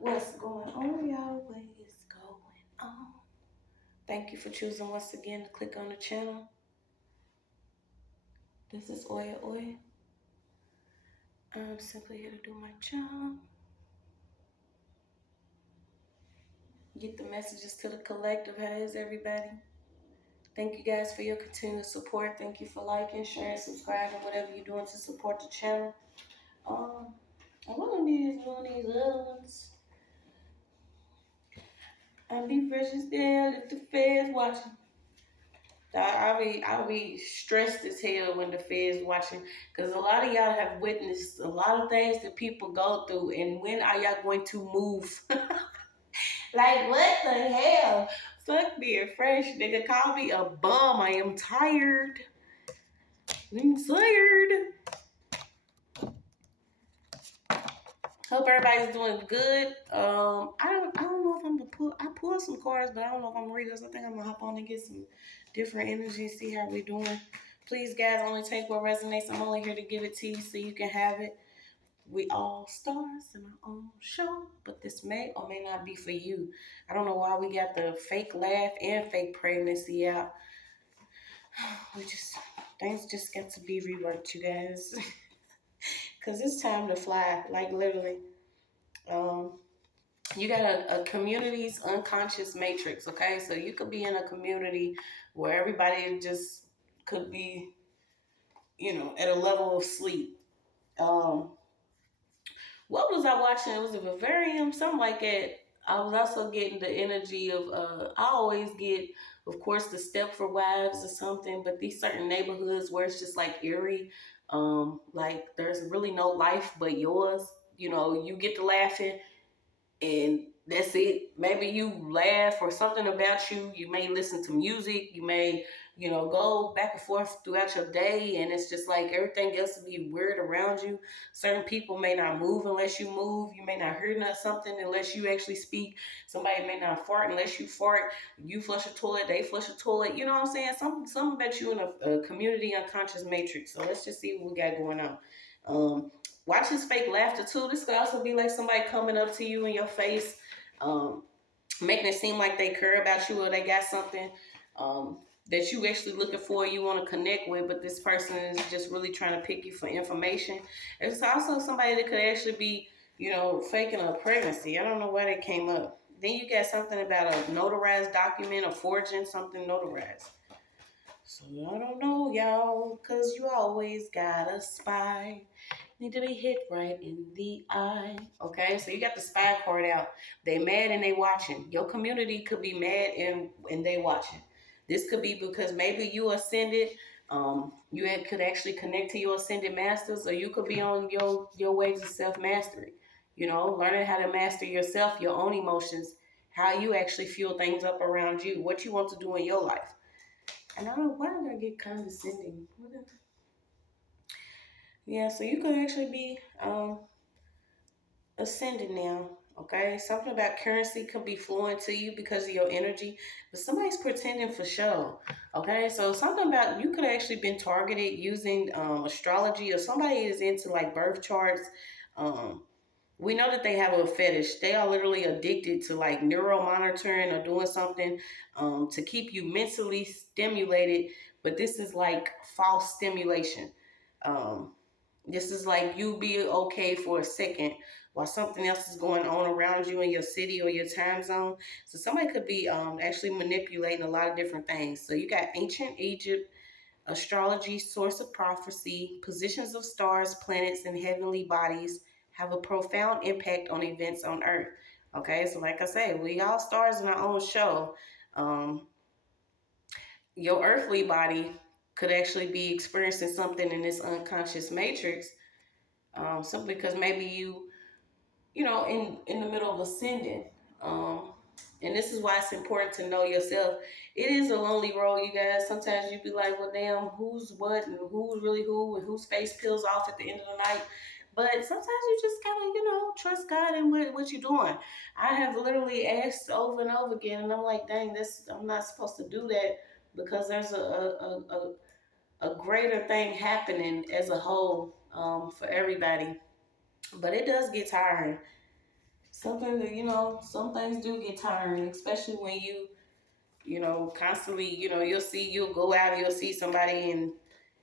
What's going on, y'all? What is going on? Thank you for choosing once again to click on the channel. This is OYAOY. I'm simply here to do my job. Get the messages to the collective. How is everybody? Thank you guys for your continued support. Thank you for liking, sharing, subscribing, whatever you're doing to support the channel. One of these other ones. I'll be fresh as hell if the feds watching. I'll be stressed as hell when the feds watching, because a lot of y'all have witnessed a lot of things that people go through, and when are y'all going to move? Like, what the hell? Fuck being fresh, nigga. Call me a bum. I am tired. I'm tired. Hope everybody's doing good. I don't know if I'm gonna I pulled some cards, but I don't know if I'm gonna read this. I think I'm gonna hop on and get some different energy, see how we doing. Please, guys, only take what resonates. I'm only here to give it to you so you can have it. We all stars in our own show, but this may or may not be for you. I don't know why we got the fake laugh and fake pregnancy out. Things just got to be reworked, you guys. Because it's time to fly, like literally. You got a community's unconscious matrix, okay? So you could be in a community where everybody just could be, at a level of sleep. What was I watching? It was a vivarium, something like that. I was also getting the energy of, I always get, of course, the Stepford Wives or something, but these certain neighborhoods where it's just like eerie, like there's really no life but yours. You get to laughing and that's it. Maybe you laugh or something about you. You may listen to music. You may, go back and forth throughout your day, and it's just like everything else will be weird around you. Certain people may not move unless you move. You may not hear something unless you actually speak. Somebody may not fart unless you fart. You flush a toilet, they flush a toilet. You know what I'm saying? Something about you in a community unconscious matrix. So let's just see what we got going on. Watch his fake laughter too. This could also be like somebody coming up to you in your face, making it seem like they care about you or they got something that you actually looking for, you want to connect with, but this person is just really trying to pick you for information. It's also somebody that could actually be, faking a pregnancy. I don't know why that came up. Then you got something about a notarized document or forging something notarized. So I don't know, y'all, because you always got a spy. Need to be hit right in the eye. Okay, so you got the spy card out. They mad and they watching. Your community could be mad and they watching. This could be because maybe you ascended. Could actually connect to your ascended masters, or you could be on your ways of self-mastery. Learning how to master yourself, your own emotions, how you actually feel things up around you, what you want to do in your life. And I don't know, why did I get condescending? Yeah, so you could actually be ascending now. Okay, something about currency could be flowing to you because of your energy, but somebody's pretending for show. Okay, so something about you could have actually been targeted using astrology, or somebody is into like birth charts. We know that they have a fetish. They are literally addicted to like neural monitoring or doing something to keep you mentally stimulated, but this is like false stimulation. Um, this is like you be okay for a second while something else is going on around you in your city or your time zone. So somebody could be actually manipulating a lot of different things. So you got ancient Egypt, astrology, source of prophecy, positions of stars, planets, and heavenly bodies have a profound impact on events on Earth. Okay, so like I said, we all stars in our own show. Um, your earthly body could actually be experiencing something in this unconscious matrix, simply because maybe in the middle of ascending. And this is why it's important to know yourself. It is a lonely road, you guys. Sometimes you be like, well, damn, who's what and who's really who and whose face peels off at the end of the night. But sometimes you just gotta, trust God in what you're doing. I have literally asked over and over again, and I'm like, dang, I'm not supposed to do that, because there's a greater thing happening as a whole, for everybody. But it does get tiring. something that, you know, some things do get tiring, especially when you know, constantly, you know, you'll go out and you'll see somebody and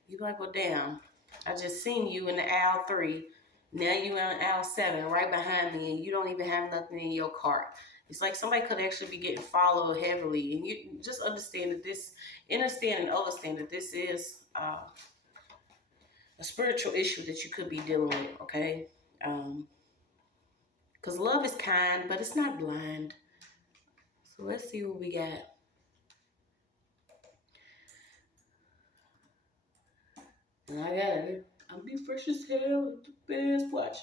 you're like, well, damn, I just seen you in the aisle 3. Now you in aisle 7 right behind me and you don't even have nothing in your cart. It's like somebody could actually be getting followed heavily. And you just understand that understand and understand that this is a spiritual issue that you could be dealing with, okay? Because love is kind, but it's not blind. So let's see what we got. And I got it. I'll be fresh as hell with the fans watching.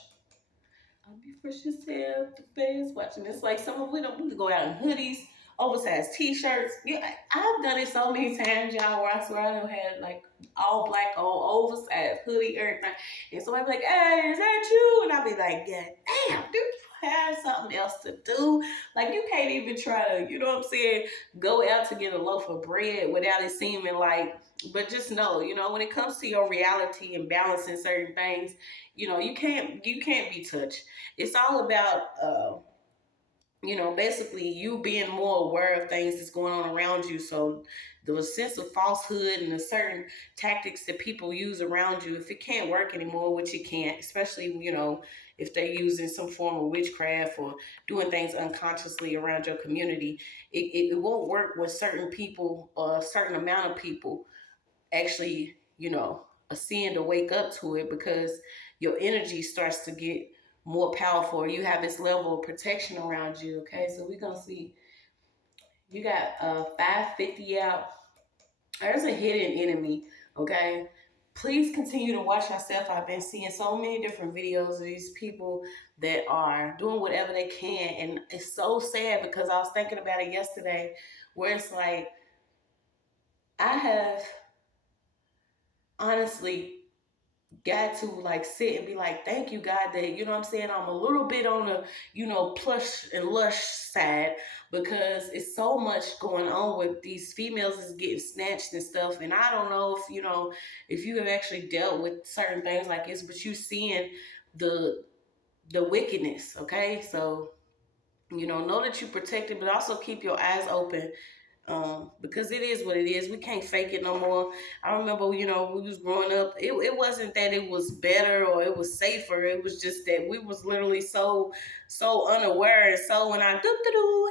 I'll be fresh as hell with the fans watching. It's like we can go out in hoodies, oversized t-shirts. Yeah, I've done it so many times, y'all, where I swear I done had like all black on oversized hoodie, everything. And somebody be like, hey, is that you? And I'll be like, yeah, damn, dude. Have something else to do. Like, you can't even try to, you know what I'm saying, go out to get a loaf of bread without it seeming like, but just know, you know, when it comes to your reality and balancing certain things, you know, you can't be touched. It's all about you know, basically you being more aware of things that's going on around you. So the sense of falsehood and the certain tactics that people use around you, if it can't work anymore, which it can't, especially, you know, if they're using some form of witchcraft or doing things unconsciously around your community, it won't work with certain people or a certain amount of people actually, you know, ascend or wake up to it, because your energy starts to get more powerful. You have this level of protection around you. Okay, so we're gonna see. You got 550 out. There's a hidden enemy. Okay, please continue to watch yourself. I've been seeing so many different videos of these people that are doing whatever they can, and it's so sad because I was thinking about it yesterday, where it's like I have honestly got to like sit and be like, thank you, God, that, you know what I'm saying, I'm a little bit on the, you know, plush and lush side, because it's so much going on with these females is getting snatched and stuff. And I don't know if, you know, if you have actually dealt with certain things like this, but you seeing the wickedness. Okay, so, you know that you protected, but also keep your eyes open, because it is what it is. We can't fake it no more. I remember, you know, we was growing up, it wasn't that it was better or it was safer. It was just that we was literally so unaware. And so when I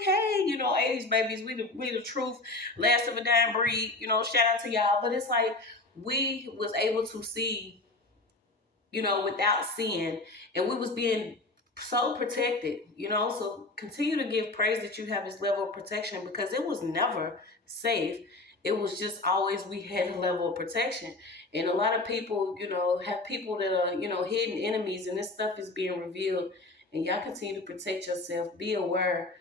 hey, you know, 80s babies, we the truth, last of a dying breed, you know, shout out to y'all. But it's like we was able to see, you know, without seeing, and we was being so protected, you know. So continue to give praise that you have this level of protection, because it was never safe. It was just always we had a level of protection. And a lot of people, you know, have people that are, you know, hidden enemies, and this stuff is being revealed. And y'all continue to protect yourself. Be aware.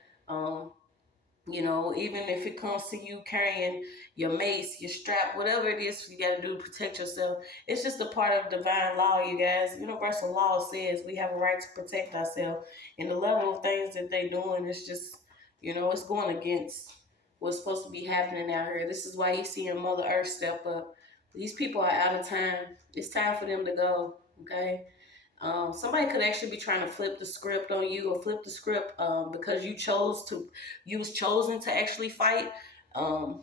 You know, even if it comes to you carrying your mace, your strap, whatever it is you got to do to protect yourself, it's just a part of divine law, you guys. Universal law says we have a right to protect ourselves. And the level of things that they doing is just, you know, it's going against what's supposed to be happening out here. This is why you see Mother Earth step up. These people are out of time. It's time for them to go, okay? Somebody could actually be trying to flip the script on you, or flip the script because you was chosen to actually fight. And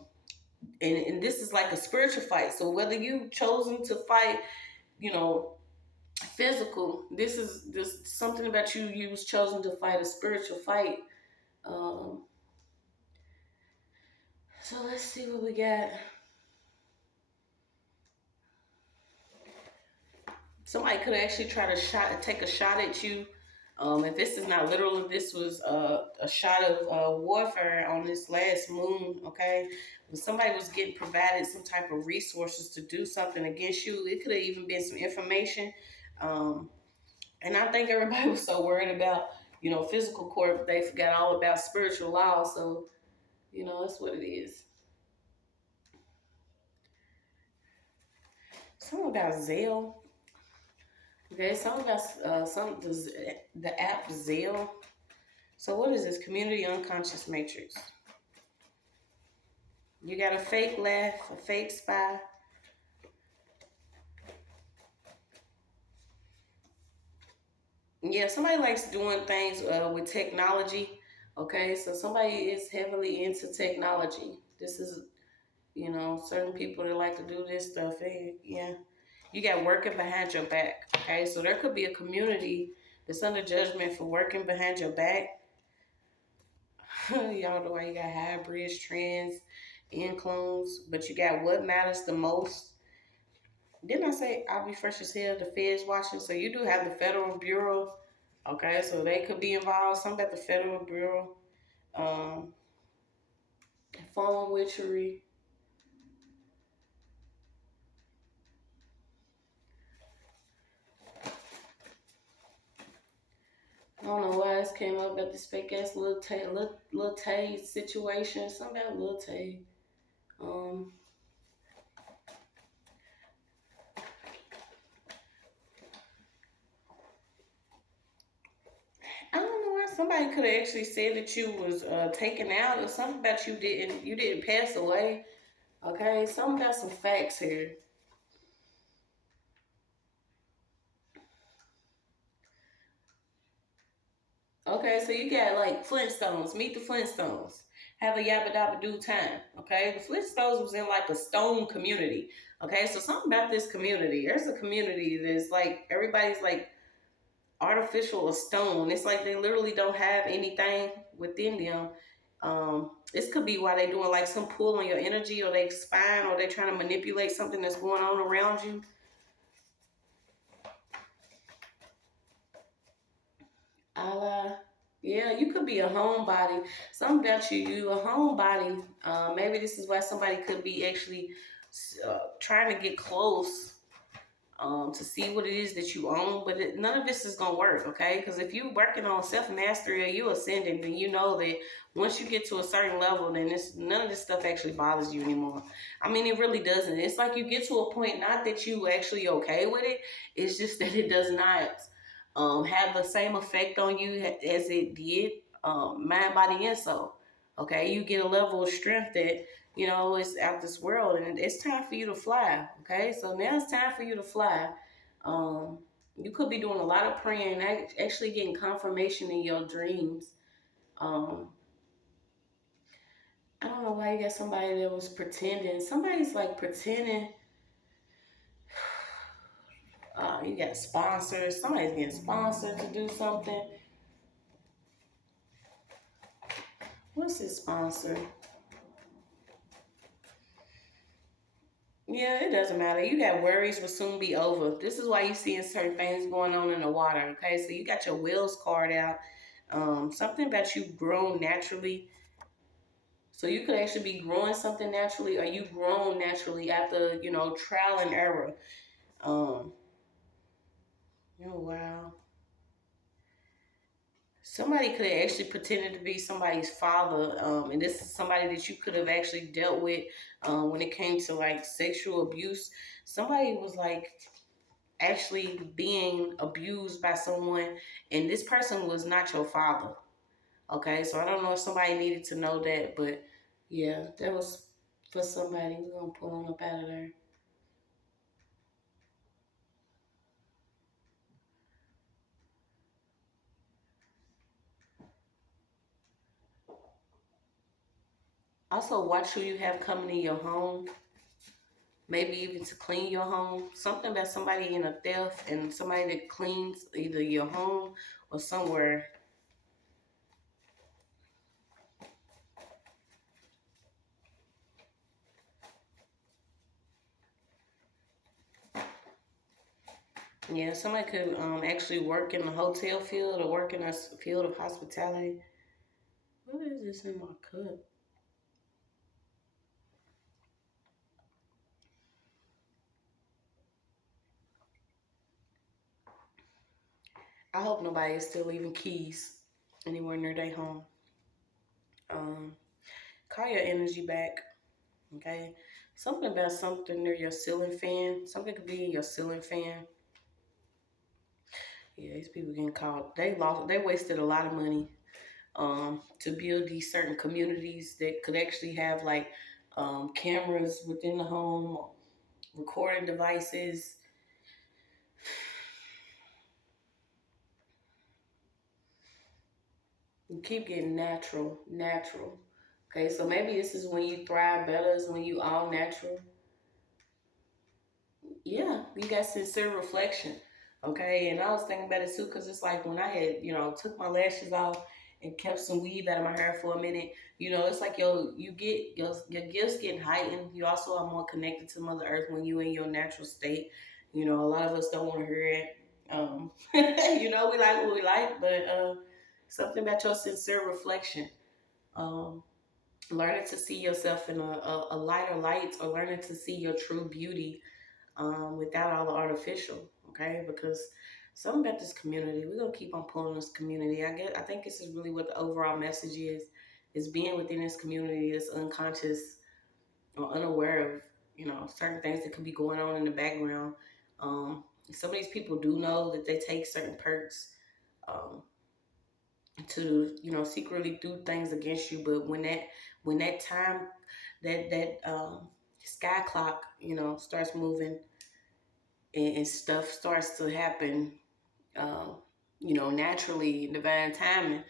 this is like a spiritual fight. So whether you chosen to fight, you know, physical, this is something about you was chosen to fight a spiritual fight. Um, so let's see what we got. Somebody could actually try to take a shot at you. If this is not literal, this was a shot of warfare on this last moon, okay? When somebody was getting provided some type of resources to do something against you, it could have even been some information. And I think everybody was so worried about, you know, physical court, they forgot all about spiritual law. So, you know, that's what it is. Something about Zelle. Okay, something about the app Zelle. So what is this? Community unconscious matrix. You got a fake laugh, a fake spy. Yeah, somebody likes doing things with technology. Okay, so somebody is heavily into technology. This is, certain people that like to do this stuff. Yeah, you got working behind your back. Okay, so there could be a community that's under judgment for working behind your back. Y'all know why you got hybrids, trans, and clones, but you got what matters the most. Didn't I say I'll be fresh as hell? The feds watching, so you do have the Federal Bureau. Okay, so they could be involved. Some about the Federal Bureau, um, phone witchery. I don't know why this came up about this fake ass little Tay situation. Something about little Tay. Um, I don't know why somebody could have actually said that you was taken out or something about you didn't pass away. Okay, something about some facts here. Okay, so you got like Flintstones. Meet the Flintstones. Have a yabba dabba do time. Okay, the Flintstones was in like a stone community. Okay, so something about this community. There's a community that's like everybody's like artificial or stone. It's like they literally don't have anything within them. This could be why they doing like some pull on your energy, or they spying, or they trying to manipulate something that's going on around you. Allah. Yeah, you could be a homebody. Something about you a homebody. Maybe this is why somebody could be actually trying to get close to see what it is that you own, but none of this is gonna work, okay? Because if you're working on self mastery or you ascending, then you know that once you get to a certain level, then none of this stuff actually bothers you anymore. I mean, it really doesn't. It's like you get to a point, not that you actually okay with it, it's just that it does not have the same effect on you as it did mind, body, and soul. Okay, you get a level of strength that it's out this world, and it's time for you to fly. Okay, so now it's time for you to fly. Um, you could be doing a lot of praying, actually getting confirmation in your dreams. Um, I don't know why you got somebody that was pretending. Somebody's like pretending. You got sponsors. Somebody's getting sponsored to do something. What's his sponsor? Yeah, it doesn't matter. You got worries will soon be over. This is why you seeing certain things going on in the water. Okay, so you got your wills card out. Something about you grown naturally. So you could actually be growing something naturally, or you grown naturally after trial and error. Um, oh wow. Somebody could have actually pretended to be somebody's father, and this is somebody that you could have actually dealt with when it came to like sexual abuse. Somebody was like actually being abused by someone, and this person was not your father. Okay, so I don't know if somebody needed to know that, but yeah, that was for somebody. We're gonna pull them up out of there. Also, watch who you have coming in your home. Maybe even to clean your home. Something about somebody in a theft and somebody that cleans either your home or somewhere. Yeah, somebody could actually work in the hotel field or work in a field of hospitality. What is this in my cup? I hope nobody is still leaving keys anywhere near their home. Um, call your energy back, okay? Something about something near your ceiling fan. Something could be in your ceiling fan. Yeah, these people getting caught. They wasted a lot of money to build these certain communities that could actually have like cameras within the home, recording devices. You keep getting natural, natural. Okay, so maybe this is when you thrive better, is when you all natural. Yeah, you got sincere reflection. Okay, and I was thinking about it too, because it's like when I had, took my lashes off and kept some weave out of my hair for a minute, it's like you get your gifts getting heightened. You also are more connected to Mother Earth when you in your natural state. A lot of us don't want to hear it. We like what we like, but something about your sincere reflection. Um, Learning to see yourself in a lighter light, or learning to see your true beauty without all the artificial, okay? Because something about this community, we're gonna keep on pulling this community. I think this is really what the overall message is being within this community that's unconscious or unaware of, certain things that could be going on in the background. Um, some of these people do know that they take certain perks um, to, secretly do things against you, but when that time that sky clock, starts moving and stuff starts to happen, um, naturally in divine timing,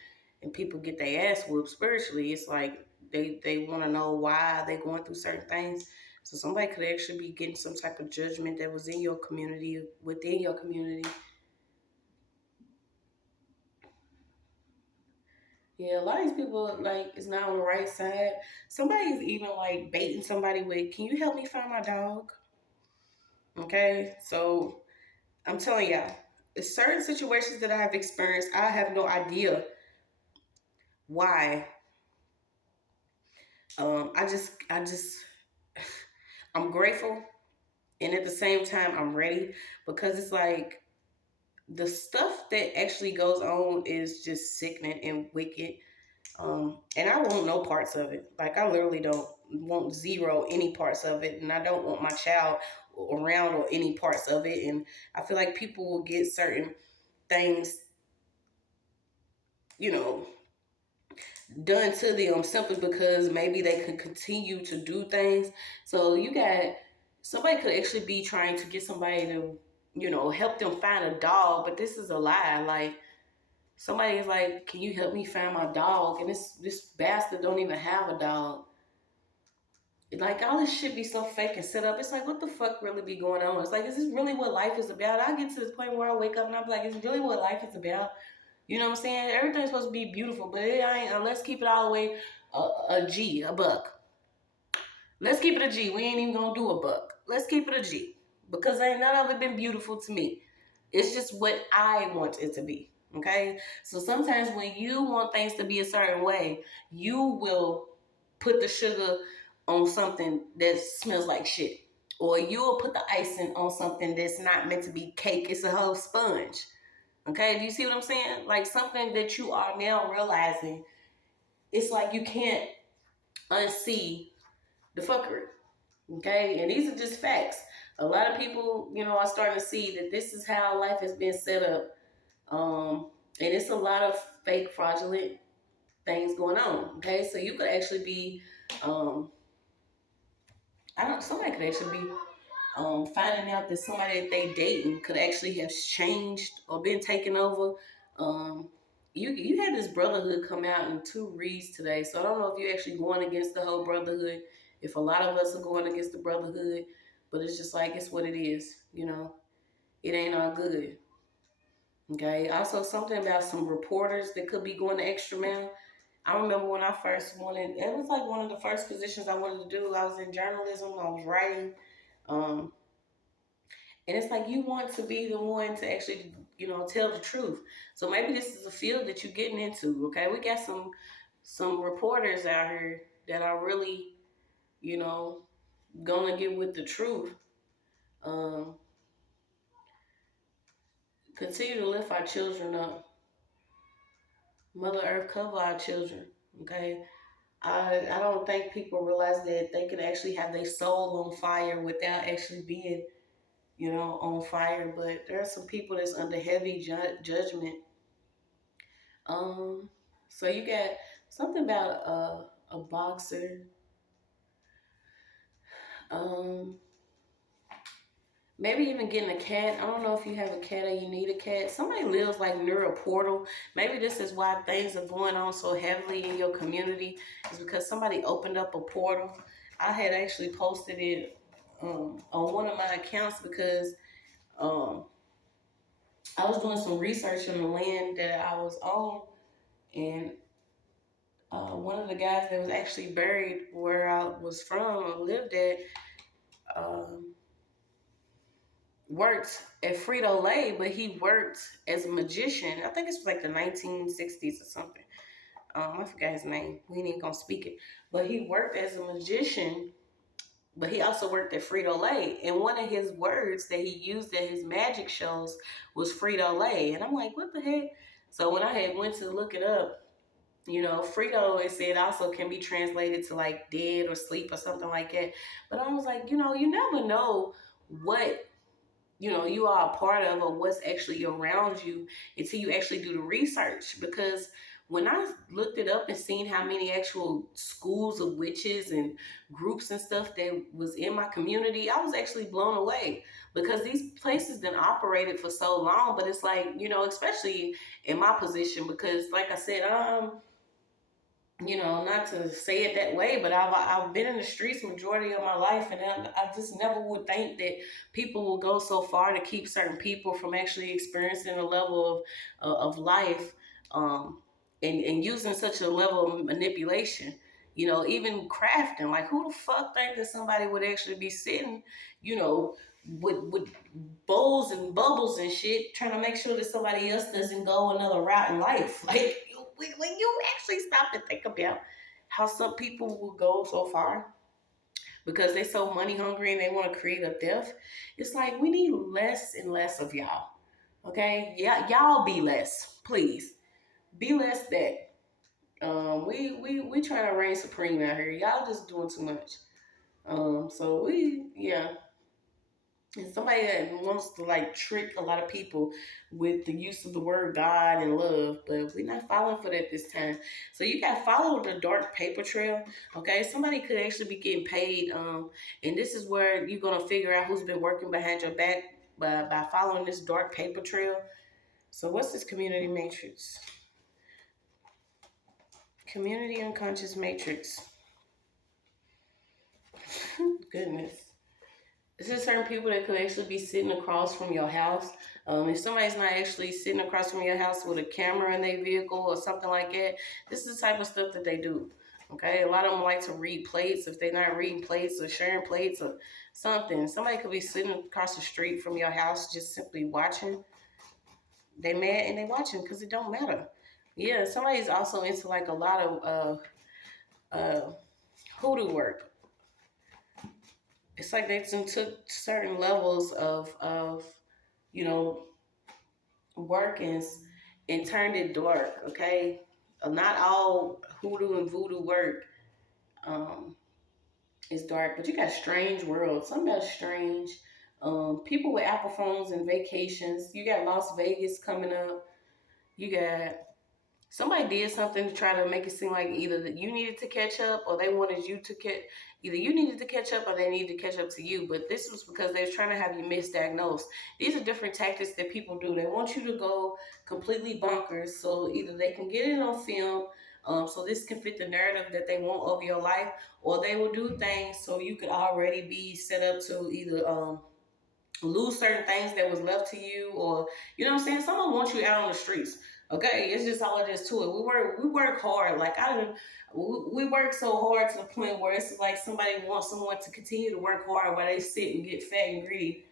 and people get their ass whooped spiritually. It's like they want to know why they going through certain things. So somebody could actually be getting some type of judgment that was in your community, within your community. Yeah, a lot of these people like is not on the right side. Somebody's even like baiting somebody with, "Can you help me find my dog?" Okay, so I'm telling y'all, there's certain situations that I have experienced. I have no idea why. I just, I'm grateful, and at the same time, I'm ready, because it's like the stuff that actually goes on is just sickening and wicked. And I want no parts of it. Like, I literally don't want zero any parts of it, and I don't want my child around or any parts of it. And I feel like people will get certain things, you know, done to them simply because maybe they could continue to do things. So you got somebody could actually be trying to get somebody to, help them find a dog, but this is a lie. Like, somebody is like, "Can you help me find my dog?" And this bastard don't even have a dog. Like, all this shit be so fake and set up. It's like, what the fuck really be going on? It's like, is this really what life is about? I get to this point where I wake up and I'm like, is this really what life is about? You know what I'm saying? Everything's supposed to be beautiful, but it ain't. Let's keep it all the way a G, a buck. Let's keep it a G. We ain't even gonna do a buck. Let's keep it a G, because ain't none of it been beautiful to me. It's just what I want it to be. Okay? So sometimes when you want things to be a certain way, you will put the sugar on something that smells like shit. Or you'll put the icing on something that's not meant to be cake. It's a whole sponge. Okay? Do you see what I'm saying? Like, something that you are now realizing, it's like you can't unsee the fuckery. Okay? And these are just facts. A lot of people, are starting to see that this is how life has been set up. And it's a lot of fake, fraudulent things going on. Okay? So you could actually be, somebody could actually be finding out that somebody that they dating could actually have changed or been taken over. Um, you had this brotherhood come out in two reads today, so I don't know if you're actually going against the whole brotherhood. If a lot of us are going against the brotherhood, but it's just like, it's what it is. It ain't all good. Okay. Also, something about some reporters that could be going the extra mile. I remember when I first wanted, it was like one of the first positions I wanted to do. I was in journalism. I was writing. Um, And it's like, you want to be the one to actually, tell the truth. So maybe this is a field that you're getting into. Okay, we got some reporters out here that are really, you know, gonna get with the truth. Um, Continue to lift our children up. Mother Earth, cover our children. Okay. I don't think people realize that they can actually have their soul on fire without actually being, on fire. But there are some people that's under heavy judgment. Um, so you got something about a boxer. Um, Maybe even getting a cat. I don't know if you have a cat or you need a cat. Somebody lives like near a portal. Maybe this is why things are going on so heavily in your community, is because somebody opened up a portal. I had actually posted it on one of my accounts because um, I was doing some research on the land that I was on, and one of the guys that was actually buried where I was from or lived at um, worked at Frito Lay, but he worked as a magician. I think it's like the 1960s or something. I forgot his name. We ain't gonna speak it, but he worked as a magician. But he also worked at Frito Lay, and one of his words that he used at his magic shows was Frito Lay, and I'm like, what the heck? So when I had went to look it up, Frito, it said also can be translated to like dead or sleep or something like that. But I was like, you never know what you are a part of or what's actually around you until you actually do the research. Because when I looked it up and seen how many actual schools of witches and groups and stuff that was in my community, I was actually blown away, because these places been operated for so long. But it's like, especially in my position, because like I said, not to say it that way, but I've been in the streets majority of my life, and I just never would think that people will go so far to keep certain people from actually experiencing a level of life, and using such a level of manipulation. Even crafting. Like, who the fuck think that somebody would actually be sitting, with bowls and bubbles and shit, trying to make sure that somebody else doesn't go another route in life? Like, when you actually stop to think about how some people will go so far because they're so money hungry and they want to create a death, it's like we need less and less of y'all. Okay, yeah, y'all be less, please. Be less that. We trying to reign supreme out here. Y'all just doing too much. So yeah. And somebody that wants to like trick a lot of people with the use of the word God and love, but we're not following for that this time. So you got to follow the dark paper trail. Okay, somebody could actually be getting paid. And this is where you're gonna figure out who's been working behind your back by following this dark paper trail. So what's this community matrix? Community unconscious matrix. Goodness. It's just certain people that could actually be sitting across from your house. If somebody's not actually sitting across from your house with a camera in their vehicle or something like that, this is the type of stuff that they do. Okay, a lot of them like to read plates. If they're not reading plates or sharing plates or something, somebody could be sitting across the street from your house just simply watching. They mad and they watching because it don't matter. Yeah, somebody's also into like a lot of hoodoo work. It's like they took certain levels of workings and turned it dark. Okay, not all hoodoo and voodoo work is dark, but you got strange worlds. Something about strange. People with Apple phones and vacations. You got Las Vegas coming up. You got somebody did something to try to make it seem like either that you needed to catch up or they wanted you to catch. Either you needed to catch up or they needed to catch up to you. But this was because they were trying to have you misdiagnosed. These are different tactics that people do. They want you to go completely bonkers, so either they can get it on film, so this can fit the narrative that they want of your life, or they will do things so you could already be set up to either lose certain things that was left to you, or you know what I'm saying. Someone wants you out on the streets. Okay, it's just all it is to it. We work hard. Like we work so hard to the point where it's like somebody wants someone to continue to work hard while they sit and get fat and greedy.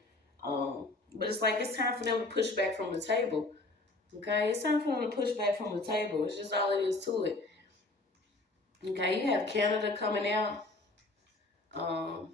But it's like it's time for them to push back from the table. Okay, it's time for them to push back from the table. It's just all it is to it. Okay, you have Canada coming out. Um,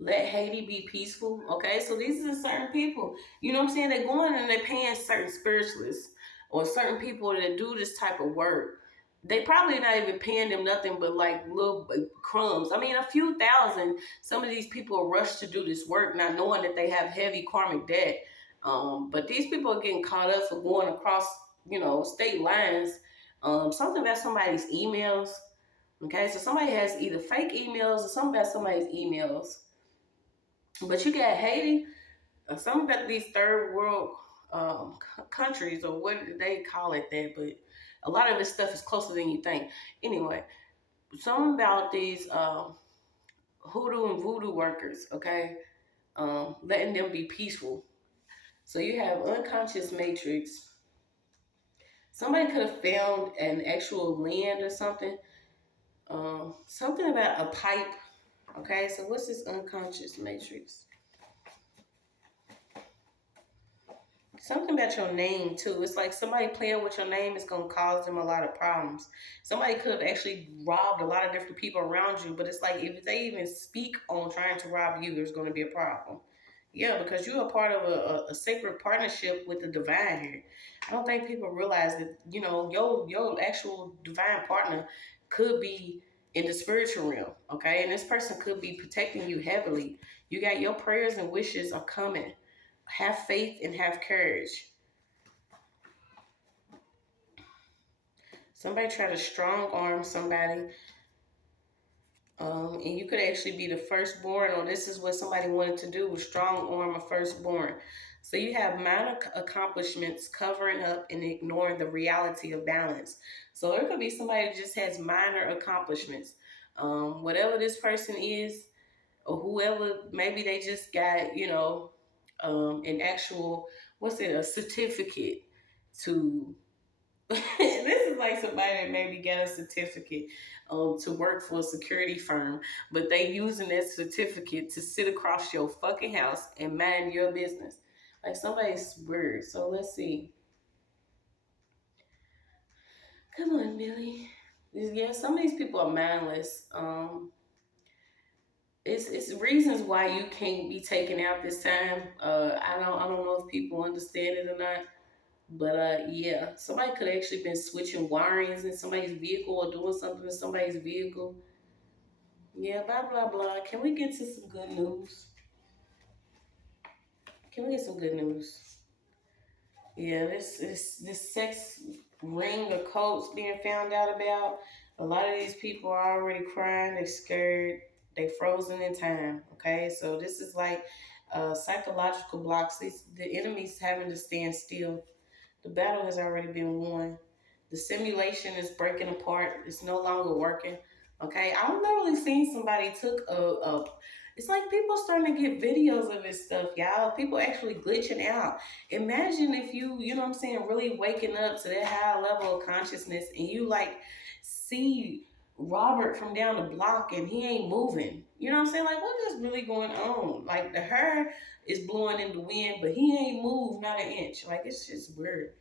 Let Haiti be peaceful. Okay, so these are certain people. You know what I'm saying? They're going and they're paying certain spiritualists or certain people that do this type of work. They probably not even paying them nothing but like little crumbs. I mean, a few thousand. Some of these people rush to do this work, not knowing that they have heavy karmic debt. But these people are getting caught up for going across, state lines. Something about somebody's emails. Okay, so somebody has either fake emails or something about somebody's emails. But you got Haiti, some about these third world countries, or what they call it that, but a lot of this stuff is closer than you think. Anyway, some about these hoodoo and voodoo workers, okay, letting them be peaceful. So you have unconscious matrix. Somebody could have found an actual land or something. Something about a pipe. Okay, so what's this unconscious matrix? Something about your name too. It's like somebody playing with your name is gonna cause them a lot of problems. Somebody could have actually robbed a lot of different people around you, but it's like if they even speak on trying to rob you, there's gonna be a problem. Yeah, because you're a part of a sacred partnership with the divine here. I don't think people realize that, your actual divine partner could be in the spiritual realm, okay? And this person could be protecting you heavily. You got your prayers and wishes are coming. Have faith and have courage. Somebody try to strong arm somebody, and you could actually be the firstborn, or this is what somebody wanted to do, was strong arm a firstborn. So you have minor accomplishments covering up and ignoring the reality of balance. So there could be somebody that just has minor accomplishments. Whatever this person is, or whoever, maybe they just got, an actual, a certificate to this is like somebody that maybe got a certificate to work for a security firm, but they using that certificate to sit across your fucking house and mind your business. Like somebody's weird. So let's see. Come on, Billy. Yeah, some of these people are mindless. It's reasons why you can't be taken out this time. I don't know if people understand it or not. But yeah, somebody could have actually been switching wirings in somebody's vehicle or doing something in somebody's vehicle. Yeah, blah blah blah. Can we get to some good news? Can we get some good news? Yeah, this sex ring or cults being found out about. A lot of these people are already crying. They're scared. They frozen in time. Okay, so this is like psychological blocks. The enemy's having to stand still. The battle has already been won. The simulation is breaking apart. It's no longer working. Okay, I've literally seen somebody took a. It's like people starting to get videos of this stuff, y'all. People actually glitching out. Imagine if you know what I'm saying, really waking up to that high level of consciousness and you like see Robert from down the block and he ain't moving. You know what I'm saying? Like, what is really going on? Like, the hair is blowing in the wind, but he ain't moved not an inch. Like, it's just weird.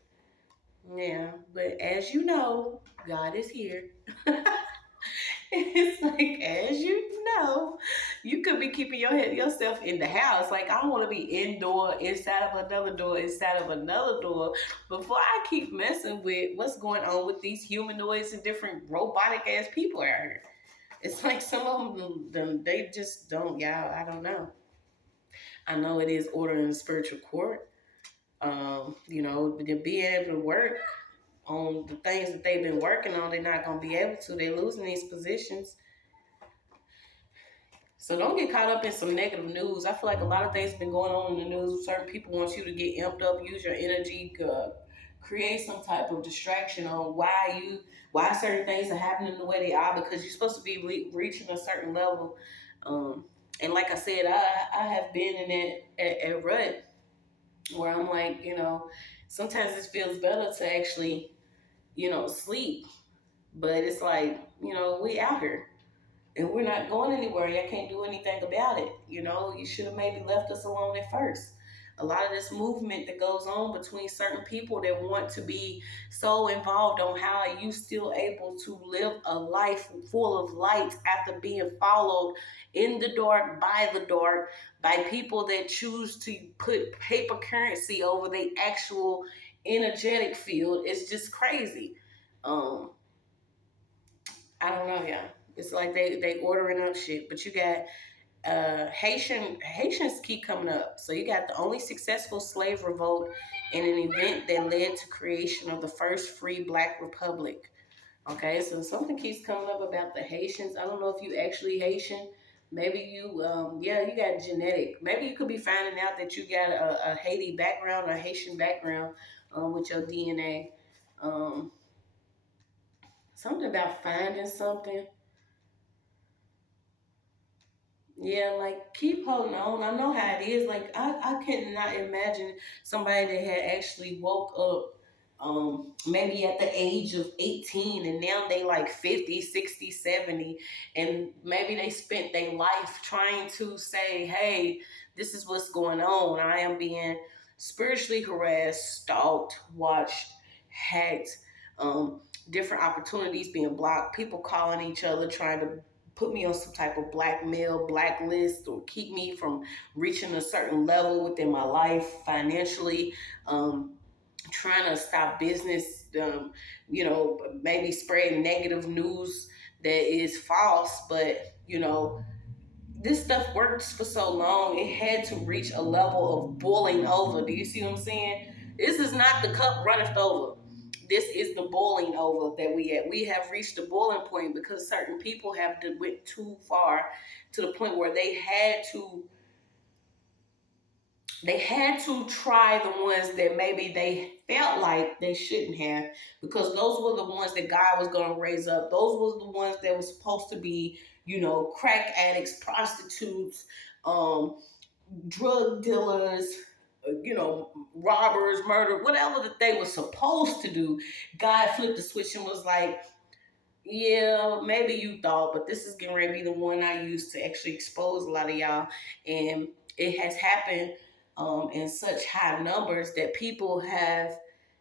Yeah, but as you know, God is here. It's like, as you know, you could be keeping yourself in the house. Like, I want to be indoor, inside of another door, inside of another door, before I keep messing with what's going on with these humanoids and different robotic ass people out here. It's like some of them they just don't, y'all. I don't know. I know it is order in the spiritual court. To be able to work on the things that they've been working on, they're not going to be able to. They're losing these positions. So don't get caught up in some negative news. I feel like a lot of things have been going on in the news. Certain people want you to get amped up, use your energy, create some type of distraction on why certain things are happening the way they are, because you're supposed to be reaching a certain level. And like I said, I have been in that at rut where I'm like, sometimes it feels better to actually, sleep. But it's like, we out here and we're not going anywhere. Y'all can't do anything about it. You should have maybe left us alone at first. A lot of this movement that goes on between certain people that want to be so involved on how are you still able to live a life full of light after being followed in the dark, by people that choose to put paper currency over the actual energetic field. It's just crazy. Um, I don't know, yeah. It's like they ordering up shit, but you got Haitians keep coming up. So you got the only successful slave revolt in an event that led to creation of the first free Black republic. Okay, so something keeps coming up about the Haitians. I don't know if you actually Haitian, Maybe you, yeah, you got genetic. Maybe you could be finding out that you got a Haiti background or Haitian background with your DNA. Um, Something about finding something. Yeah, like keep holding on. I know how it is. Like I cannot imagine somebody that had actually woke up maybe at the age of 18 and now they like 50, 60, 70, and maybe they spent their life trying to say, hey, this is what's going on. I am being spiritually harassed, stalked, watched, hacked, um, different opportunities being blocked, people calling each other trying to put me on some type of blackmail, blacklist, or keep me from reaching a certain level within my life financially, trying to stop business, maybe spread negative news that is false, but, this stuff works for so long, it had to reach a level of boiling over. Do you see what I'm saying? This is not the cup runneth over. This is the boiling over that we at. We have reached the boiling point because certain people have went too far to the point where they had to try the ones that maybe they felt like they shouldn't have, because those were the ones that God was going to raise up. Those were the ones that were supposed to be, crack addicts, prostitutes, um, drug dealers, robbers, murder, whatever that they were supposed to do. God flipped the switch and was like, yeah, maybe you thought, but this is getting ready to be the one I use to actually expose a lot of y'all. And it has happened in such high numbers that people have,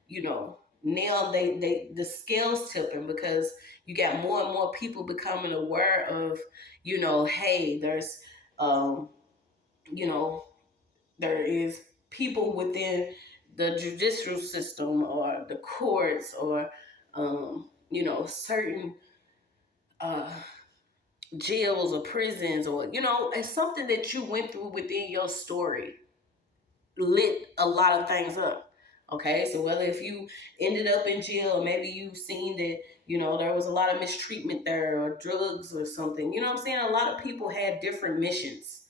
now the scales tipping, because you got more and more people becoming aware of, hey, um, you know, there is people within the judicial system or the courts or, certain uh, jails or prisons, or it's something that you went through within your story lit a lot of things up. Okay, so whether if you ended up in jail, or maybe you've seen that there was a lot of mistreatment there or drugs or something, you know what I'm saying, a lot of people had different missions.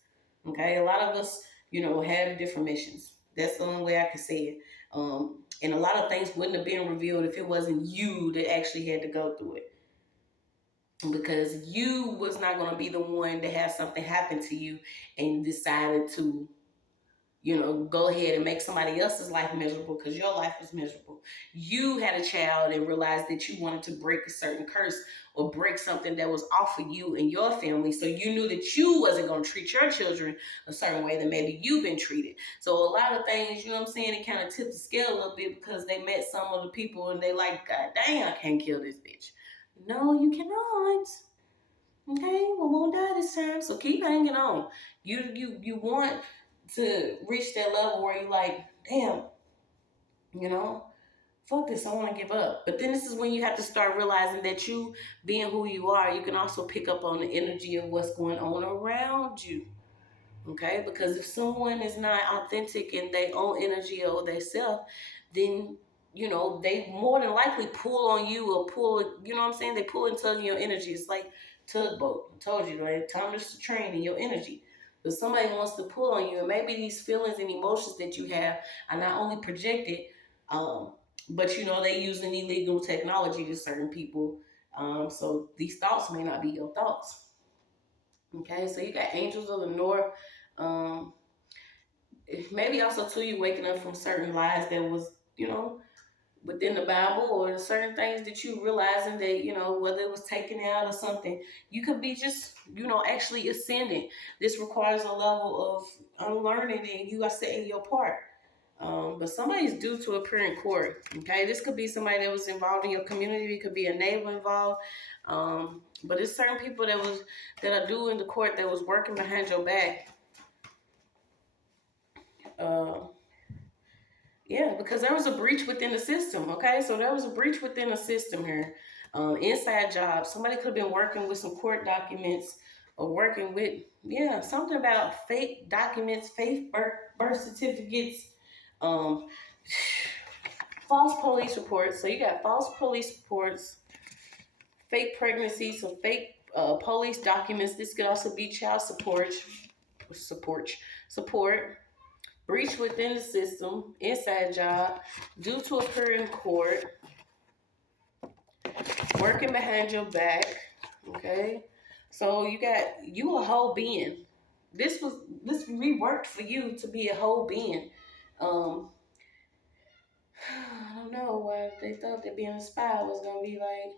Okay, a lot of us have different missions. That's the only way I can say it. And a lot of things wouldn't have been revealed if it wasn't you that actually had to go through it, because you was not going to be the one to have something happen to you and decided to go ahead and make somebody else's life miserable because your life was miserable. You had a child and realized that you wanted to break a certain curse or break something that was off of you and your family. So you knew that you wasn't going to treat your children a certain way that maybe you've been treated. So a lot of things, you know what I'm saying, it kind of tipped the scale a little bit because they met some of the people and they like, God dang, I can't kill this bitch. No, you cannot. Okay, we won't die this time. So keep hanging on. You want to reach that level where you're like, damn, you know, fuck this, I want to give up. But then this is when you have to start realizing that you being who you are, you can also pick up on the energy of what's going on around you. Okay, because if someone is not authentic in their own energy or their self, then they more than likely pull on you or pull, you know what I'm saying? They pull into your energy. It's like tugboat. I told you, right? Thomas the train in your energy. But somebody wants to pull on you, and maybe these feelings and emotions that you have are not only projected, but they using illegal technology to certain people. So these thoughts may not be your thoughts. Okay, so you got angels of the north. Um, Maybe also too you waking up from certain lies that was within the Bible, or certain things that you realizing that whether it was taken out or something, you could be just actually ascending. This requires a level of unlearning, and you are setting your part. But somebody's due to appear in court. Okay, this could be somebody that was involved in your community. It could be a neighbor involved. But it's certain people that are due in the court that was working behind your back. Uh, Yeah, because there was a breach within the system. Okay, so there was a breach within the system here. Inside job. Somebody could have been working with some court documents or working with, something about fake documents, fake birth certificates, um, false police reports. So you got false police reports, fake pregnancies, some fake police documents. This could also be child support, breach within the system, inside job, due to occur in court, working behind your back. Okay, so you a whole being. This reworked for you to be a whole being. I don't know why they thought that being a spy was gonna be like,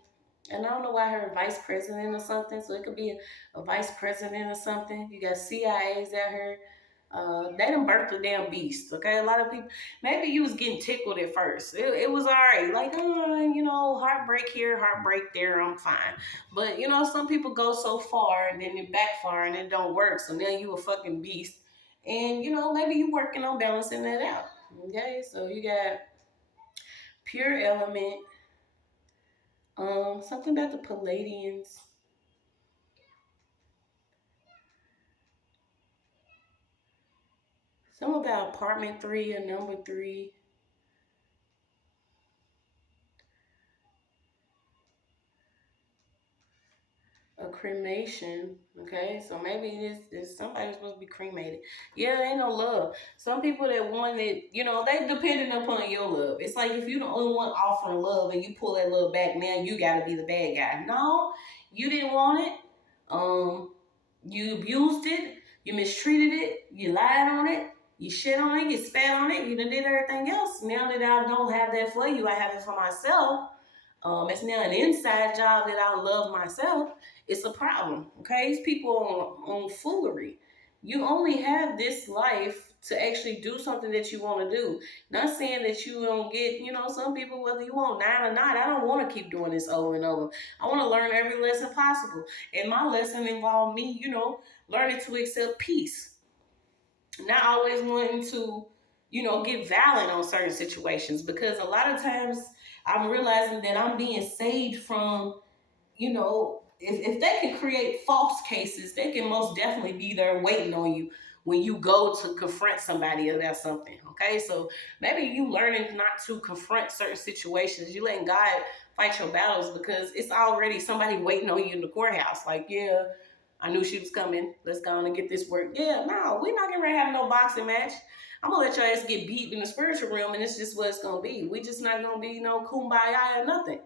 and I don't know why her vice president or something. So it could be a vice president or something. You got CIAs out here. They done birthed a damn beast. Okay, a lot of people. Maybe you was getting tickled at first. It was alright. Like, heartbreak here, heartbreak there. I'm fine. But some people go so far and then it backfire and it don't work. So now you a fucking beast. And maybe you working on balancing that out. Okay, so you got pure element. Something about the Palladians. Something about apartment 3 or number 3. A cremation. Okay, so maybe this somebody's supposed to be cremated. Yeah, there ain't no love. Some people that want it, they depending upon your love. It's like if you the only one offering love and you pull that love back, now you gotta be the bad guy. No, you didn't want it. You abused it, you mistreated it, you lied on it, you shit on it, you spat on it, you done did everything else. Now that I don't have that for you, I have it for myself. It's now an inside job that I love myself. It's a problem. Okay, it's people on foolery. You only have this life to actually do something that you want to do. Not saying that you don't get, some people, whether you want 9 or not, I don't want to keep doing this over and over. I want to learn every lesson possible. And my lesson involved me, learning to accept peace. Not always wanting to, get violent on certain situations, because a lot of times I'm realizing that I'm being saved from, if they can create false cases, they can most definitely be there waiting on you when you go to confront somebody about something. Okay, so maybe you learning not to confront certain situations. You letting God fight your battles because it's already somebody waiting on you in the courthouse. Like, yeah, I knew she was coming. Let's go on and get this work. Yeah, no, we're not gonna have no boxing match. I'm gonna let your ass get beat in the spiritual realm, and it's just what it's gonna be. We just not gonna be no kumbaya or nothing.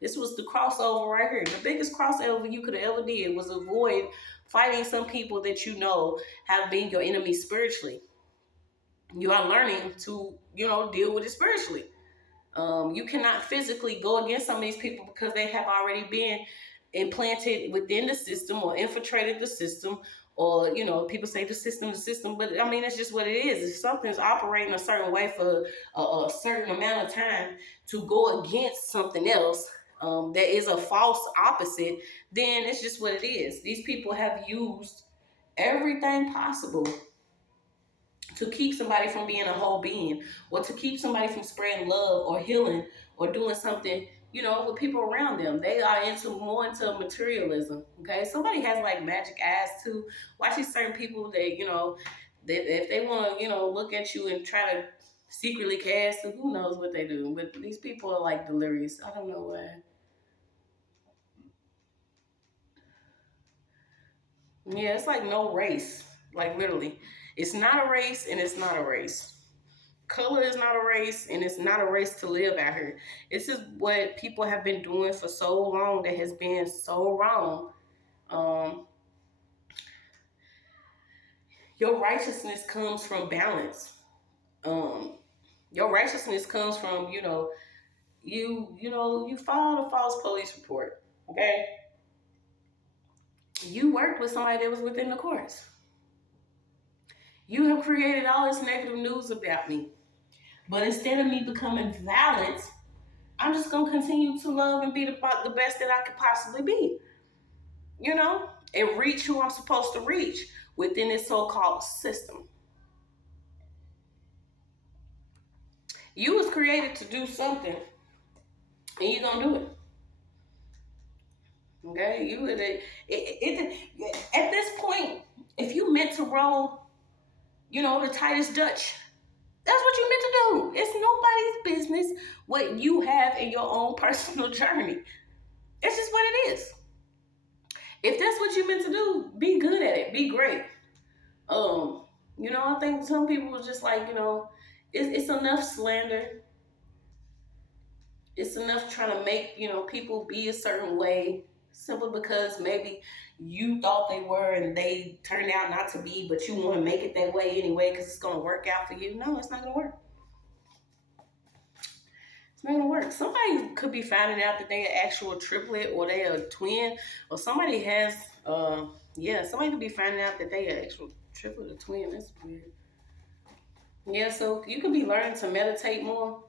This was the crossover right here. The biggest crossover you could have ever did was avoid fighting some people that have been your enemy spiritually. You are learning to, deal with it spiritually. You cannot physically go against some of these people because they have already been implanted within the system or infiltrated the system, or people say the system, but I mean that's just what it is. If something's operating a certain way for a certain amount of time to go against something else that is a false opposite, then it's just what it is. These people have used everything possible to keep somebody from being a whole being, or to keep somebody from spreading love or healing or doing something, with people around them. They are more into materialism. Okay, somebody has like magic eyes too. Watching certain people that if they want to look at you and try to secretly cast, so who knows what they do. But these people are like delirious. I don't know why. Yeah, it's like no race. Like literally, it's not a race and it's not a race. Color is not a race, and it's not a race to live out here. This is what people have been doing for so long that has been so wrong. Your righteousness comes from balance. Your righteousness comes from, you filed a false police report. Okay. You worked with somebody that was within the courts. You have created all this negative news about me. But instead of me becoming violent, I'm just going to continue to love and be the best that I could possibly be. And reach who I'm supposed to reach within this so-called system. You was created to do something, and you're going to do it. Okay? At this point, if you meant to roll, the tightest Dutch, that's what you meant to do. It's nobody's business what you have in your own personal journey. It's just what it is. if that's what you meant to do, be good at it. Be great. You know, I think some people just like, you know, it's enough slander. It's enough trying to make, you know, people be a certain way simply because maybe you thought they were and they turned out not to be, but you want to make it that way anyway because it's going to work out for you. No, it's not going to work. It's not gonna work. Somebody could be finding out that they an actual triplet or they a twin, or somebody has somebody could be finding out that they an actual triplet or twin. That's weird. Yeah, so you could be learning to meditate more.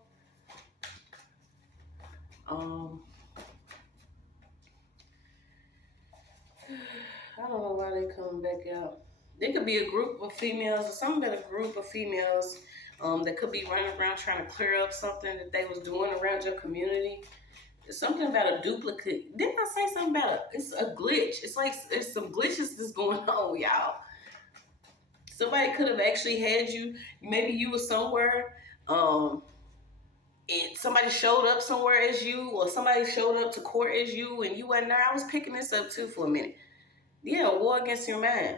I don't know why they coming back out. There could be a group of females or something about a group of females that could be running around trying to clear up something that they was doing around your community. There's something about a duplicate. Didn't I say something about it's a glitch? It's like there's some glitches that's going on, y'all. Somebody could have actually had you. Maybe you were somewhere, and somebody showed up somewhere as you, or somebody showed up to court as you, and you wasn't there. I was picking this up too for a minute. Yeah, a war against your mind.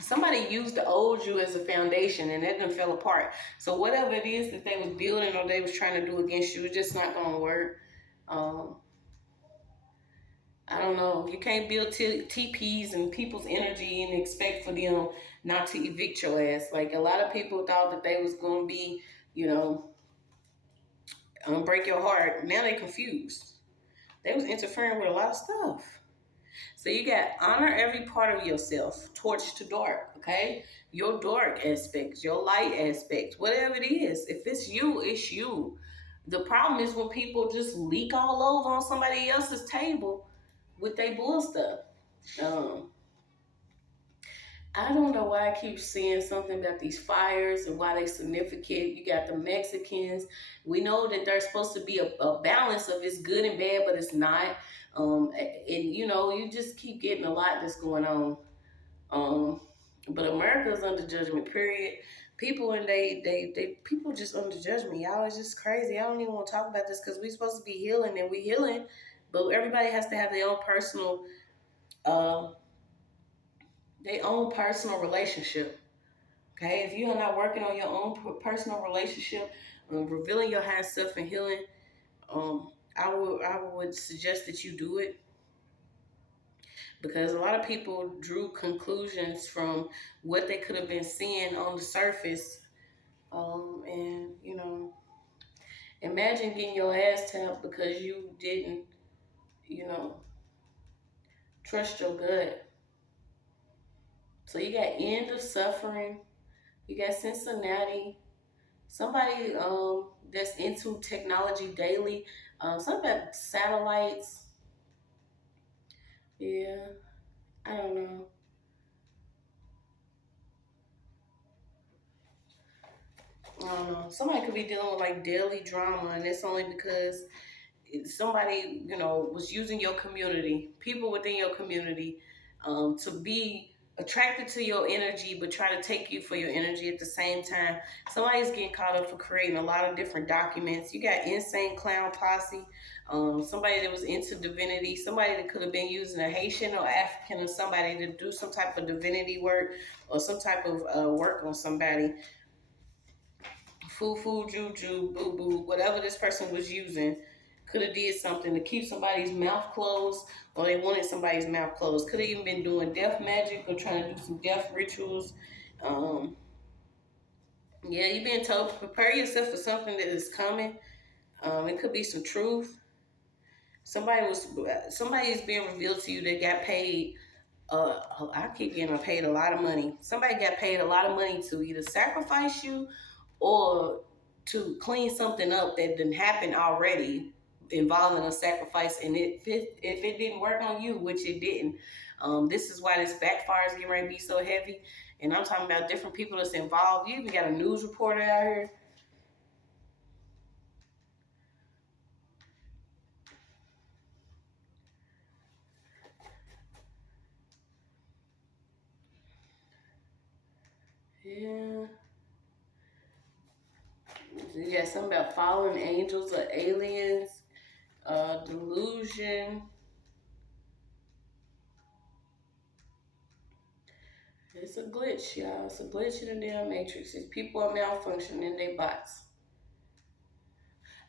Somebody used the old you as a foundation, and that done fell apart. So whatever it is that they was building or they was trying to do against you, it's just not gonna work. I don't know. You can't build TPs and people's energy and expect for them not to evict your ass. Like a lot of people thought that they was gonna be, you know, break your heart. Now they confused. They was interfering with a lot of stuff. So you got honor every part of yourself, torch to dark, okay? Your dark aspects, your light aspects, whatever it is. If it's you, it's you. The problem is when people just leak all over on somebody else's table with their bull stuff. I don't know why I keep seeing something about these fires and why they significant. You got the Mexicans. We know that there's supposed to be a balance of it's good and bad, but it's not. And you know, you just keep getting a lot that's going on. But America's under judgment, period. People and they people just under judgment. Y'all is just crazy. I don't even want to talk about this because we're supposed to be healing and we healing, but everybody has to have uh their own personal relationship. Okay, if you are not working on your own personal relationship, revealing your high self and healing, I would suggest that you do it because a lot of people drew conclusions from what they could have been seeing on the surface, and you know, imagine getting your ass tapped because you didn't, you know, trust your gut. So you got end of suffering. You got Cincinnati. Somebody that's into technology daily. Something about satellites. Yeah, I don't know. I don't know. Somebody could be dealing with like daily drama, and it's only because somebody, you know, was using your community, people within your community, to be attracted to your energy, but try to take you for your energy at the same time. Somebody's getting caught up for creating a lot of different documents. You got insane clown posse, somebody that was into divinity, somebody that could have been using a Haitian or African or somebody to do some type of divinity work or some type of work on somebody. Foo, juju, boo boo, whatever this person was using, could have did something to keep somebody's mouth closed, or they wanted somebody's mouth closed. Could have even been doing death magic or trying to do some death rituals. Um, yeah, you're being told to prepare yourself for something that is coming. It could be some truth. Somebody is being revealed to you that got paid. I keep getting paid a lot of money. Somebody got paid a lot of money to either sacrifice you or to clean something up that didn't happen already involving a sacrifice. And if it didn't work on you, which it didn't, this is why this backfire is getting ready to be so heavy. And I'm talking about different people that's involved. You even got a news reporter out here. Yeah. You got something about fallen angels or aliens, delusion. It's a glitch, y'all. It's a glitch in the damn matrix. It's people are malfunctioning in their bots.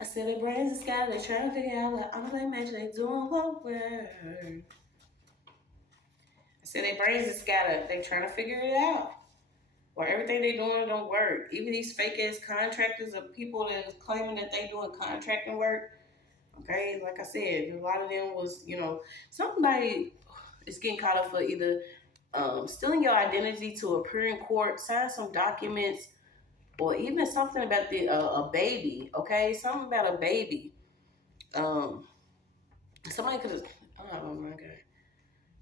I said their brains are scattered. They're trying to figure out what all they mention they doing what word. I said their brains are scattered. They trying to figure it out. Or everything they doing don't work. Even these fake ass contractors or people that is claiming that they doing contracting work. Okay, like I said, a lot of them was, somebody is getting caught up for either stealing your identity to appear in court, sign some documents, or even something about a baby. Okay, something about a baby. Somebody could have. Oh my god.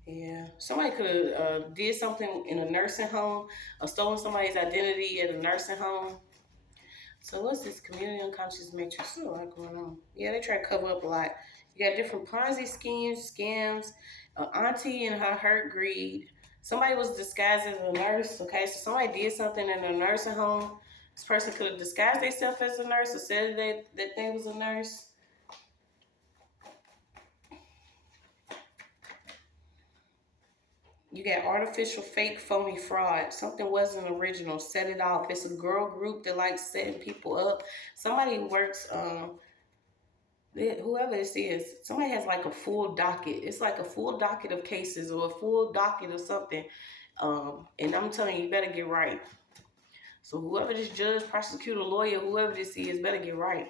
Yeah, somebody could have did something in a nursing home or stolen somebody's identity at a nursing home. So what's this community unconscious matrix? There's a lot going on. Yeah, they try to cover up a lot. You got different Ponzi schemes, scams, auntie and her hurt greed. Somebody was disguised as a nurse. Okay, so somebody did something in a nursing home. This person could have disguised themselves as a nurse or said that they was a nurse. You got artificial, fake, phony fraud. Something wasn't original. Set it off. It's a girl group that likes setting people up. Somebody works, whoever this is, somebody has like a full docket. It's like a full docket of cases or a full docket of something. And I'm telling you, you better get right. So whoever this judge, prosecutor, lawyer, whoever this is, better get right.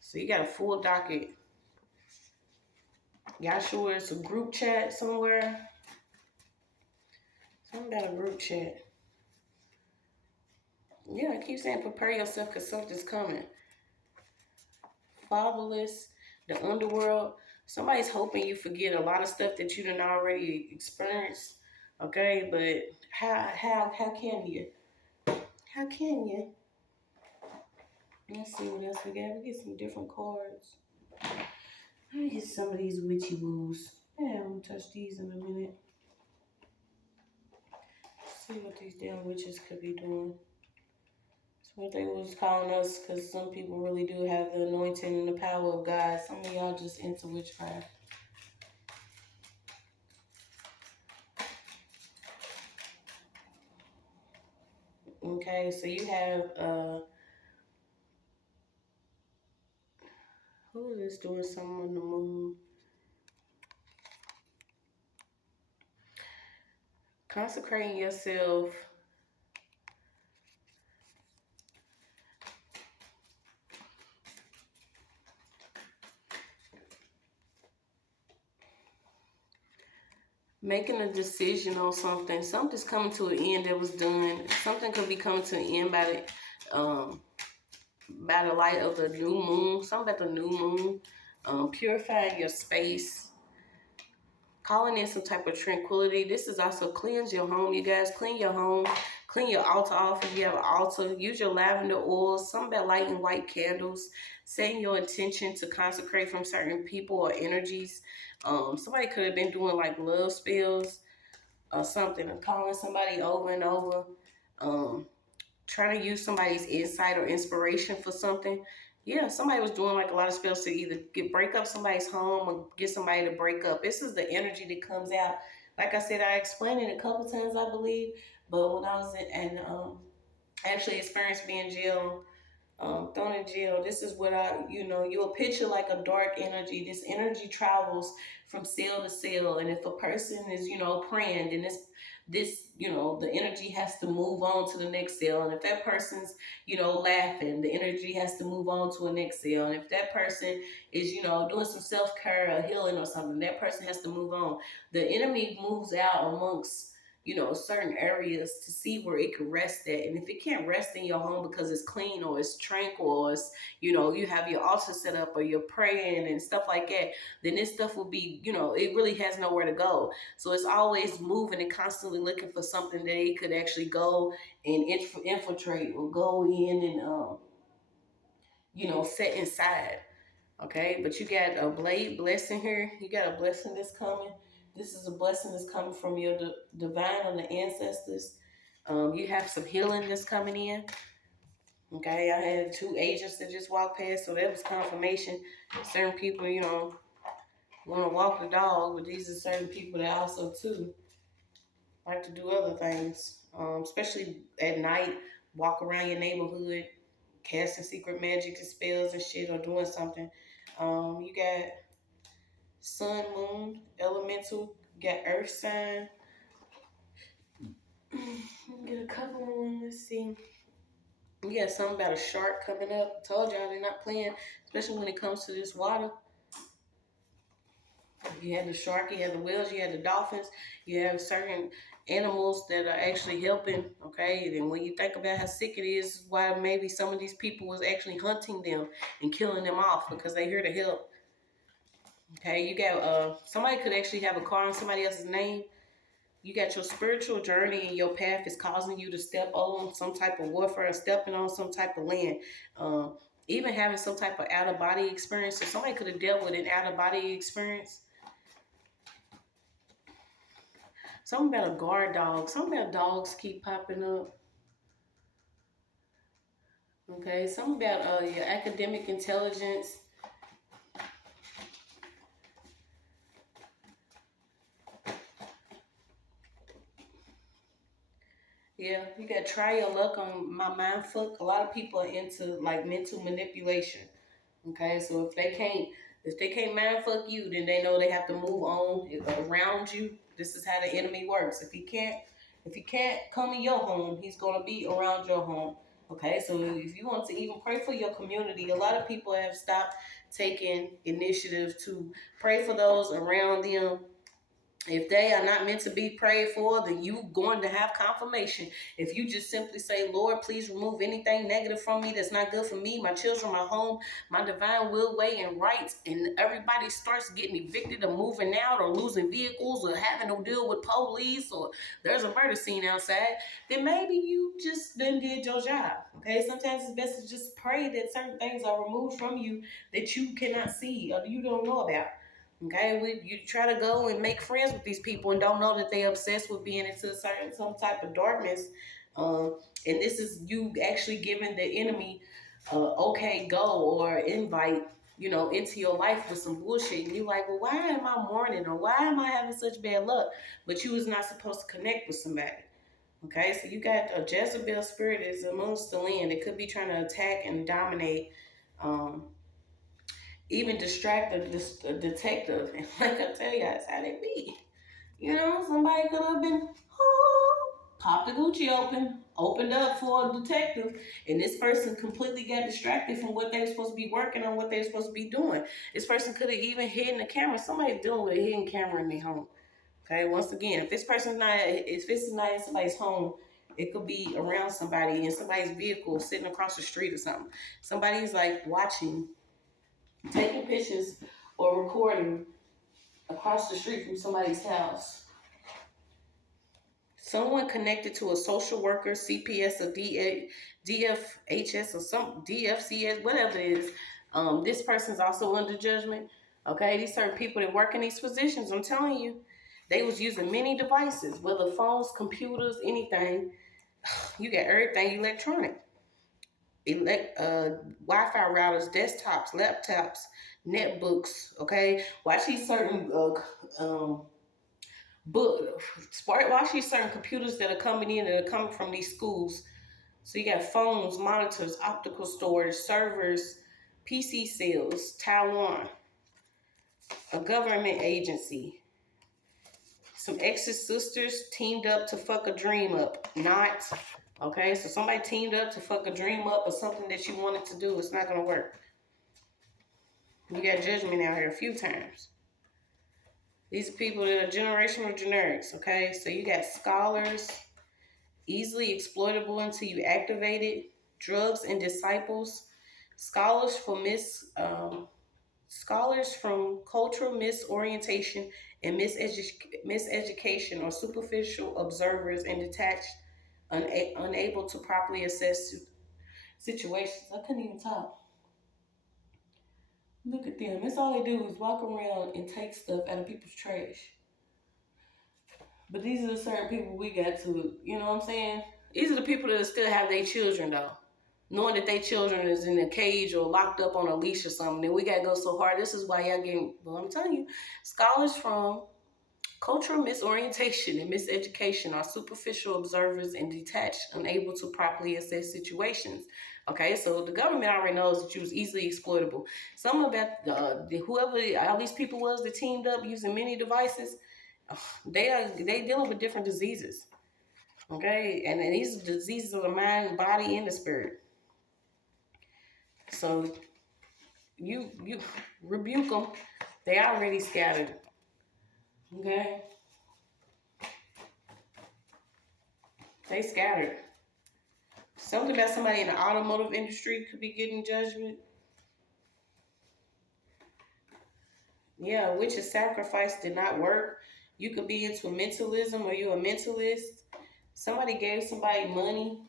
So you got a full docket. Y'all sure it's a group chat somewhere? Something about a group chat. Yeah, I keep saying prepare yourself because something's coming. Fatherless, the underworld. Somebody's hoping you forget a lot of stuff that you done already experienced. Okay, but how can you? How can you? Let's see what else we got. We get some different cards. Let me get some of these witchy woos. Yeah, I'm gonna touch these in a minute. See what these damn witches could be doing. That's what they was calling us, because some people really do have the anointing and the power of God. Some of y'all just into witchcraft. Okay, so you have who is doing something on the moon? Consecrating yourself. Making a decision on something. Something's coming to an end that was done. Something could be coming to an end by the light of the new moon. Something about the new moon. Purifying your space. Calling in some type of tranquility. This is also cleanse your home, you guys. Clean your home. Clean your altar off if you have an altar. Use your lavender oil. Something about lighting white candles. Setting your intention to consecrate from certain people or energies. Somebody could have been doing like love spells or something. And calling somebody over and over. Trying to use somebody's insight or inspiration for something. Yeah, somebody was doing like a lot of spells to either break up somebody's home or get somebody to break up. This is the energy that comes out. Like I said, I explained it a couple times, I believe. But when I was actually experienced being in jail, thrown in jail, this is what you'll picture like a dark energy. This energy travels from cell to cell. And if a person is, praying, then the energy has to move on to the next cell. And if that person's, laughing, the energy has to move on to a next cell. And if that person is, doing some self-care or healing or something, that person has to move on. The enemy moves out amongst certain areas to see where it could rest at. And if it can't rest in your home because it's clean or it's tranquil or it's, you have your altar set up or you're praying and stuff like that, then this stuff will be, it really has nowhere to go. So it's always moving and constantly looking for something that it could actually go and infiltrate or go in and, set inside. Okay, but you got a blessing here. You got a blessing that's coming. This is a blessing that's coming from your divine and the ancestors. You have some healing that's coming in. Okay, I had 2 agents that just walked past, so that was confirmation. Certain people, want to walk the dog, but these are certain people that also too like to do other things, especially at night, walk around your neighborhood, casting secret magic and spells and shit, or doing something. You got sun, moon, elemental, you got earth sign. Get a couple more, let's see. You got something about a shark coming up. Told y'all they're not playing, especially when it comes to this water. You had the shark, you had the whales, you had the dolphins, you have certain animals that are actually helping, okay? And when you think about how sick it is, why maybe some of these people was actually hunting them and killing them off because they're here to help. Okay, you got somebody could actually have a car in somebody else's name. You got your spiritual journey and your path is causing you to step on some type of warfare, or stepping on some type of land. Even having some type of out of body experience. So somebody could have dealt with an out of body experience. Something about a guard dog. Something about dogs keep popping up. Okay, something about your academic intelligence. Yeah, you got to try your luck on my mind fuck. A lot of people are into like mental manipulation. Okay, so if they can't mind fuck you, then they know they have to move on around you. This is how the enemy works. If he can't come in your home, he's gonna be around your home. Okay, so if you want to even pray for your community, a lot of people have stopped taking initiative to pray for those around them. If they are not meant to be prayed for, then you going to have confirmation. If you just simply say, Lord, please remove anything negative from me that's not good for me, my children, my home, my divine will, way, and rights, and everybody starts getting evicted or moving out or losing vehicles or having to deal with police or there's a murder scene outside, then maybe you just done did your job. Okay, sometimes it's best to just pray that certain things are removed from you that you cannot see or you don't know about. Okay, you try to go and make friends with these people and don't know that they're obsessed with being into some type of darkness. And this is you actually giving the enemy okay go or invite, into your life with some bullshit. And you're like, well, why am I mourning or why am I having such bad luck? But you was not supposed to connect with somebody. Okay, so you got a Jezebel spirit is amongst the land. It could be trying to attack and dominate. Even distract a detective. And like I tell you, that's how they be. Somebody could have been, popped the Gucci opened up for a detective, and this person completely got distracted from what they were supposed to be working on, what they were supposed to be doing. This person could have even hidden the camera. Somebody's dealing with a hidden camera in their home. Okay, once again, if this is not in somebody's home, it could be around somebody in somebody's vehicle sitting across the street or something. Somebody's like watching, taking pictures or recording across the street from somebody's house. Someone connected to a social worker, CPS, or DFHS, or some DFCS, whatever it is. This person's also under judgment. Okay, these certain people that work in these positions, I'm telling you, they was using many devices, whether phones, computers, anything. You got everything electronic. Wi-Fi routers, desktops, laptops, netbooks. Okay, watch these certain watch these certain computers that are coming in that are coming from these schools. So you got phones, monitors, optical storage, servers, PC sales, Taiwan, a government agency. Some ex's sisters teamed up to fuck a dream up. Not. Okay, so somebody teamed up to fuck a dream up or something that you wanted to do. It's not going to work. You got judgment out here a few times. These are people that are generational generics, okay? So you got scholars, easily exploitable until you activate it, drugs and disciples, scholars from cultural misorientation and miseducation or superficial observers and detached, unable to properly assess situations. I couldn't even talk. Look at them. That's all they do is walk around and take stuff out of people's trash. But these are the certain people we got to, you know what I'm saying? These are the people that still have their children, though. Knowing that their children is in a cage or locked up on a leash or something. Then we got to go so hard. This is why y'all getting, well, I'm telling you, scholars from Cultural misorientation and miseducation are superficial observers and detached, unable to properly assess situations. Okay, so the government already knows that you was easily exploitable. Some about whoever all these people was that teamed up using many devices, they dealing with different diseases. Okay, and these diseases of the mind, body, and the spirit. So you rebuke them. They already scattered. Okay, they scattered. Something about somebody in the automotive industry could be getting judgment. Yeah, witch's sacrifice did not work. You could be into mentalism or you a mentalist. Somebody gave somebody money.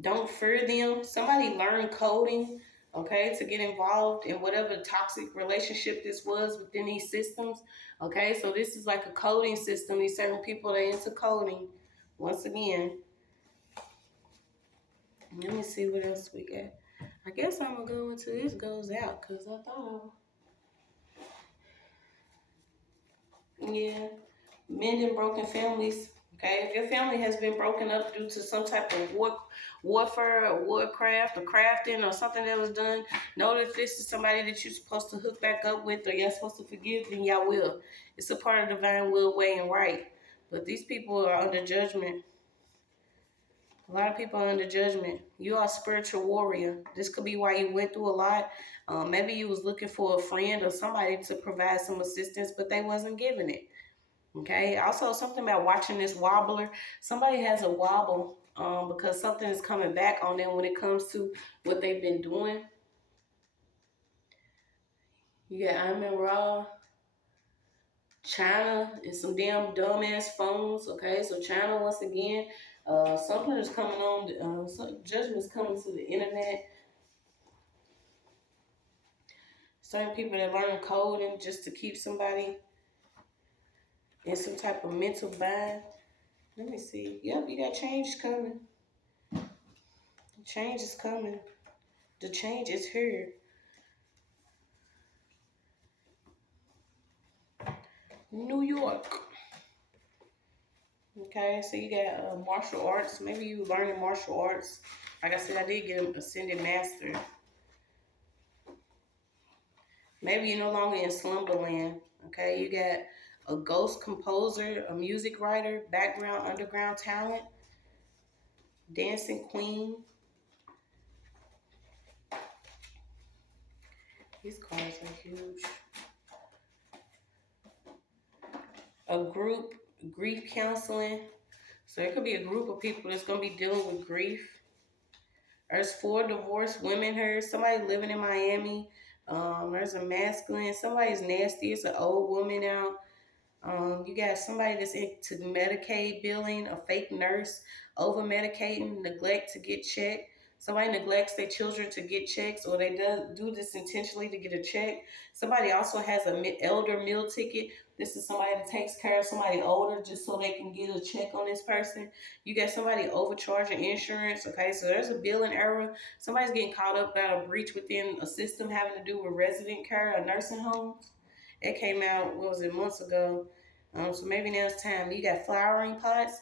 Don't fear them. Somebody learned coding, okay, to get involved in whatever toxic relationship this was within these systems. Okay, so this is like a coding system. These certain people that are into coding. Once again, let me see what else we got. I guess I'm gonna go until this goes out because I thought yeah, mending broken families. Okay, if your family has been broken up due to some type of warfare or warcraft or crafting or something that was done, know that this is somebody that you're supposed to hook back up with or you're supposed to forgive, then y'all will. It's a part of divine will, way, and right. But these people are under judgment. A lot of people are under judgment. You are a spiritual warrior. This could be why you went through a lot. Maybe you was looking for a friend or somebody to provide some assistance, but they wasn't giving it. Okay. Also, something about watching this wobbler. Somebody has a wobble because something is coming back on them when it comes to what they've been doing. You got I'm in Raw, China, and some damn dumbass phones. Okay, so China once again, something is coming on. Some judgment is coming to the internet. Certain people that learn coding just to keep somebody in some type of mental bind. Let me see. Yep, you got change coming. Change is coming. The change is here. New York. Okay, so you got martial arts. Maybe you learning martial arts. Like I said, I did get an ascended master. Maybe you're no longer in slumberland. Okay, you got a ghost composer, a music writer, background underground talent, dancing queen. These cards are huge. A group, grief counseling. So it could be a group of people that's going to be dealing with grief. There's 4 divorced women here. Somebody living in Miami. There's a masculine. Somebody's nasty. It's an old woman out. You got somebody that's into Medicaid billing, a fake nurse, over medicating, neglect to get checked. Somebody neglects their children to get checks, or they do this intentionally to get a check. Somebody also has an elder meal ticket. This is somebody that takes care of somebody older just so they can get a check on this person. You got somebody overcharging insurance. Okay, so there's a billing error. Somebody's getting caught up about a breach within a system having to do with resident care or nursing homes. It came out, what was it, months ago. So maybe now it's time. You got flowering pots.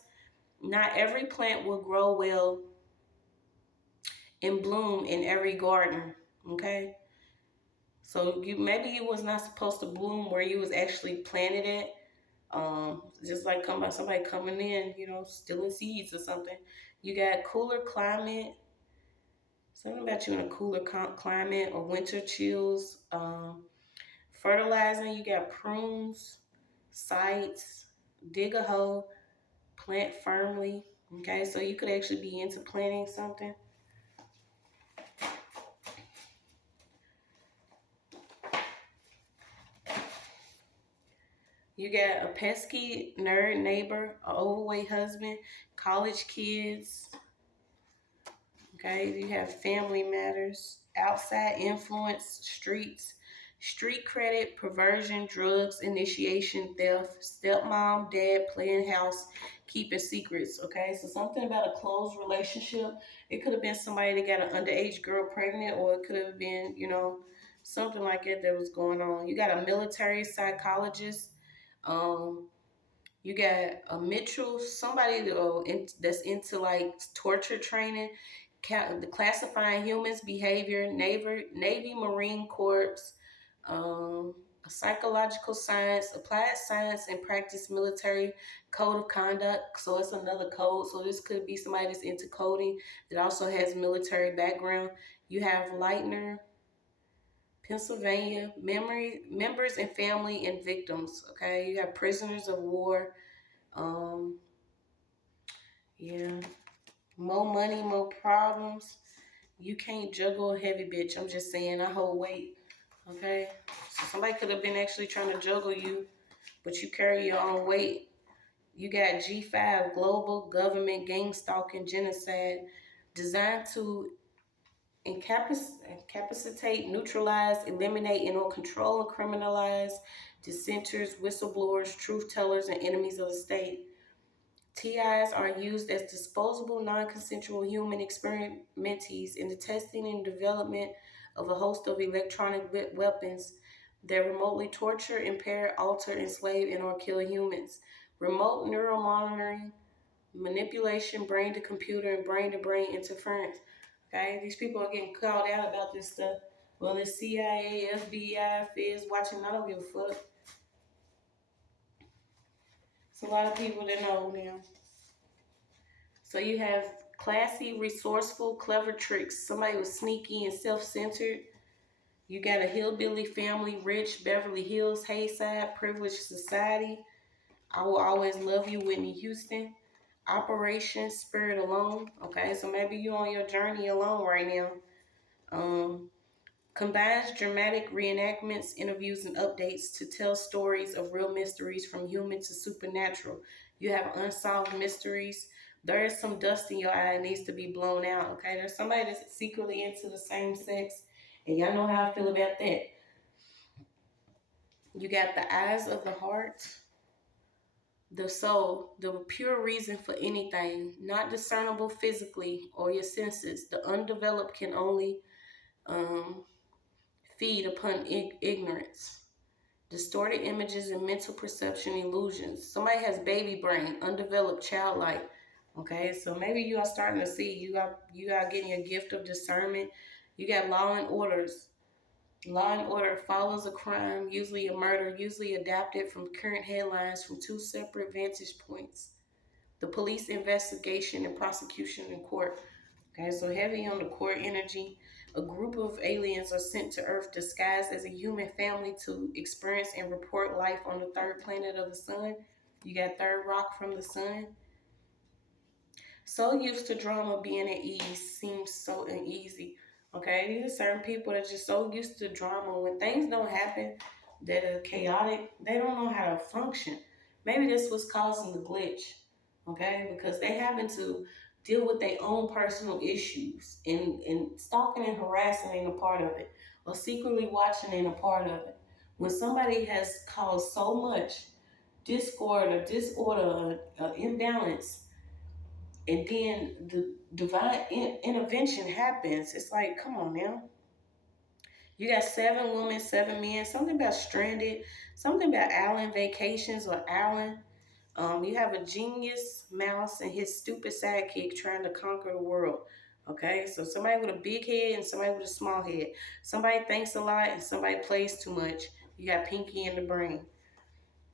Not every plant will grow well and bloom in every garden. Okay. So maybe you was not supposed to bloom where you was actually planted at. Just like somebody coming in, stealing seeds or something. You got cooler climate. Something about you in a cooler climate or winter chills. Fertilizing, you got prunes, sites, dig a hole, plant firmly. Okay, so you could actually be into planting something. You got a pesky nerd neighbor, an overweight husband, college kids. Okay, you have family matters, outside influence, streets, street credit, perversion, drugs, initiation, theft, stepmom, dad, playing house, keeping secrets. Okay, so something about a closed relationship. It could have been somebody that got an underage girl pregnant, or it could have been, something like that was going on. You got a military psychologist. Um, you got a Mitchell, somebody that's into like torture training, classifying humans' behavior, Navy Marine Corps, um, psychological science, applied science and practice, military code of conduct. So it's another code. So this could be somebody that's into coding that also has military background. You have Leitner, Pennsylvania, members and family and victims. Okay, you have prisoners of war. Um, yeah, more money, more problems. You can't juggle a heavy bitch. I'm just saying, I hold weight. Okay, so somebody could have been actually trying to juggle you, but you carry your own weight. You got G5, global government gang stalking genocide, designed to incapacitate, neutralize, eliminate, and or control and criminalize dissenters, whistleblowers, truth tellers, and enemies of the state. TIs are used as disposable, non-consensual human experimentees in the testing and development of a host of electronic weapons that remotely torture, impair, alter, enslave, and or kill humans. Remote neural monitoring, manipulation, brain-to-computer, and brain-to-brain interference. Okay, these people are getting called out about this stuff. Well, it's CIA, FBI, feds watching. I don't give a fuck. It's a lot of people that know now. So you have classy, resourceful, clever tricks. Somebody was sneaky and self-centered. You got a hillbilly family, rich, Beverly Hills, Hayside, privileged society. I will always love you, Whitney Houston. Operation Spirit Alone. Okay, so maybe you're on your journey alone right now. Combines dramatic reenactments, interviews, and updates to tell stories of real mysteries from human to supernatural. You have unsolved mysteries. There is some dust in your eye that needs to be blown out. Okay, there's somebody that's secretly into the same sex, and y'all know how I feel about that. You got the eyes of the heart, the soul, the pure reason for anything, not discernible physically or your senses. The undeveloped can only feed upon ignorance. Distorted images and mental perception illusions. Somebody has baby brain, undeveloped, childlike. Okay, so maybe you are starting to see you got getting a gift of discernment. You got law and orders. Law and order follows a crime, usually a murder, usually adapted from current headlines from two separate vantage points. The police investigation and prosecution in court. Okay, so heavy on the court energy. A group of aliens are sent to Earth disguised as a human family to experience and report life on the third planet of the sun. You got third rock from the sun. So used to drama being at ease seems so uneasy. Okay, these are certain people that are just so used to drama. When things don't happen that are chaotic, they don't know how to function. Maybe this was causing the glitch. Okay, because they having to deal with their own personal issues, and stalking and harassing ain't a part of it, or secretly watching ain't a part of it. When somebody has caused so much discord or disorder or imbalance, and then the divine intervention happens, it's like, come on now. You got 7 women, 7 men, something about stranded, something about Alan vacations or Alan. You have a genius mouse and his stupid sidekick trying to conquer the world. Okay, so somebody with a big head and somebody with a small head. Somebody thinks a lot and somebody plays too much. You got Pinky in the brain.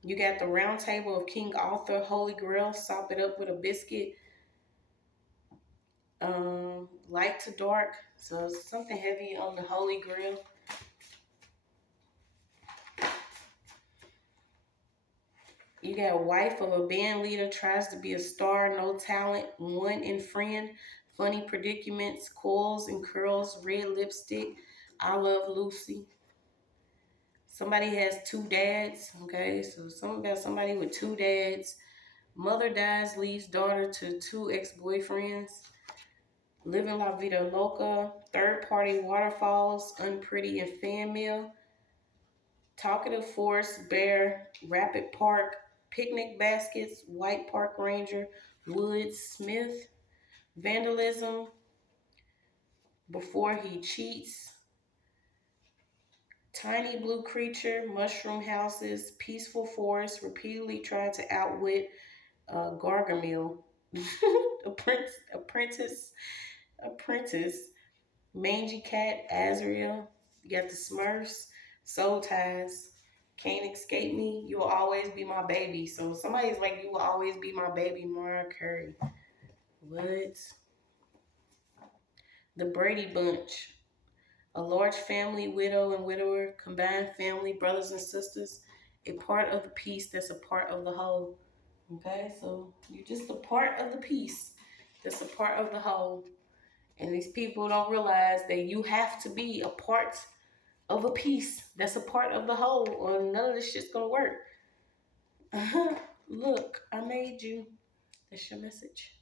You got the round table of King Arthur, Holy Grail, sop it up with a biscuit. Light to dark, so something heavy on the Holy Grail. You got a wife of a band leader, tries to be a star, no talent, one in friend, funny predicaments, coils and curls, red lipstick, I love Lucy. Somebody has 2 dads, okay, so something about somebody with 2 dads. Mother dies, leaves daughter to 2 ex-boyfriends. Living La Vida Loca, third party waterfalls, unpretty and fan mail. Talkative Forest, Bear, Rapid Park, Picnic Baskets, White Park Ranger, Woods, Smith, Vandalism, Before He Cheats, Tiny blue creature, mushroom houses, peaceful forest, repeatedly trying to outwit Gargamel. Apprentice, apprentice, mangy cat, Azrael. You got the Smurfs, soul ties. Can't escape me. You will always be my baby. So somebody's like, you will always be my baby, Mariah Carey. What? The Brady Bunch. A large family, widow and widower, combined family, brothers and sisters, a part of the piece that's a part of the whole. Okay, so you're just a part of the piece that's a part of the whole. And these people don't realize that you have to be a part of a piece that's a part of the whole, or none of this shit's gonna work. Look, I made you. That's your message.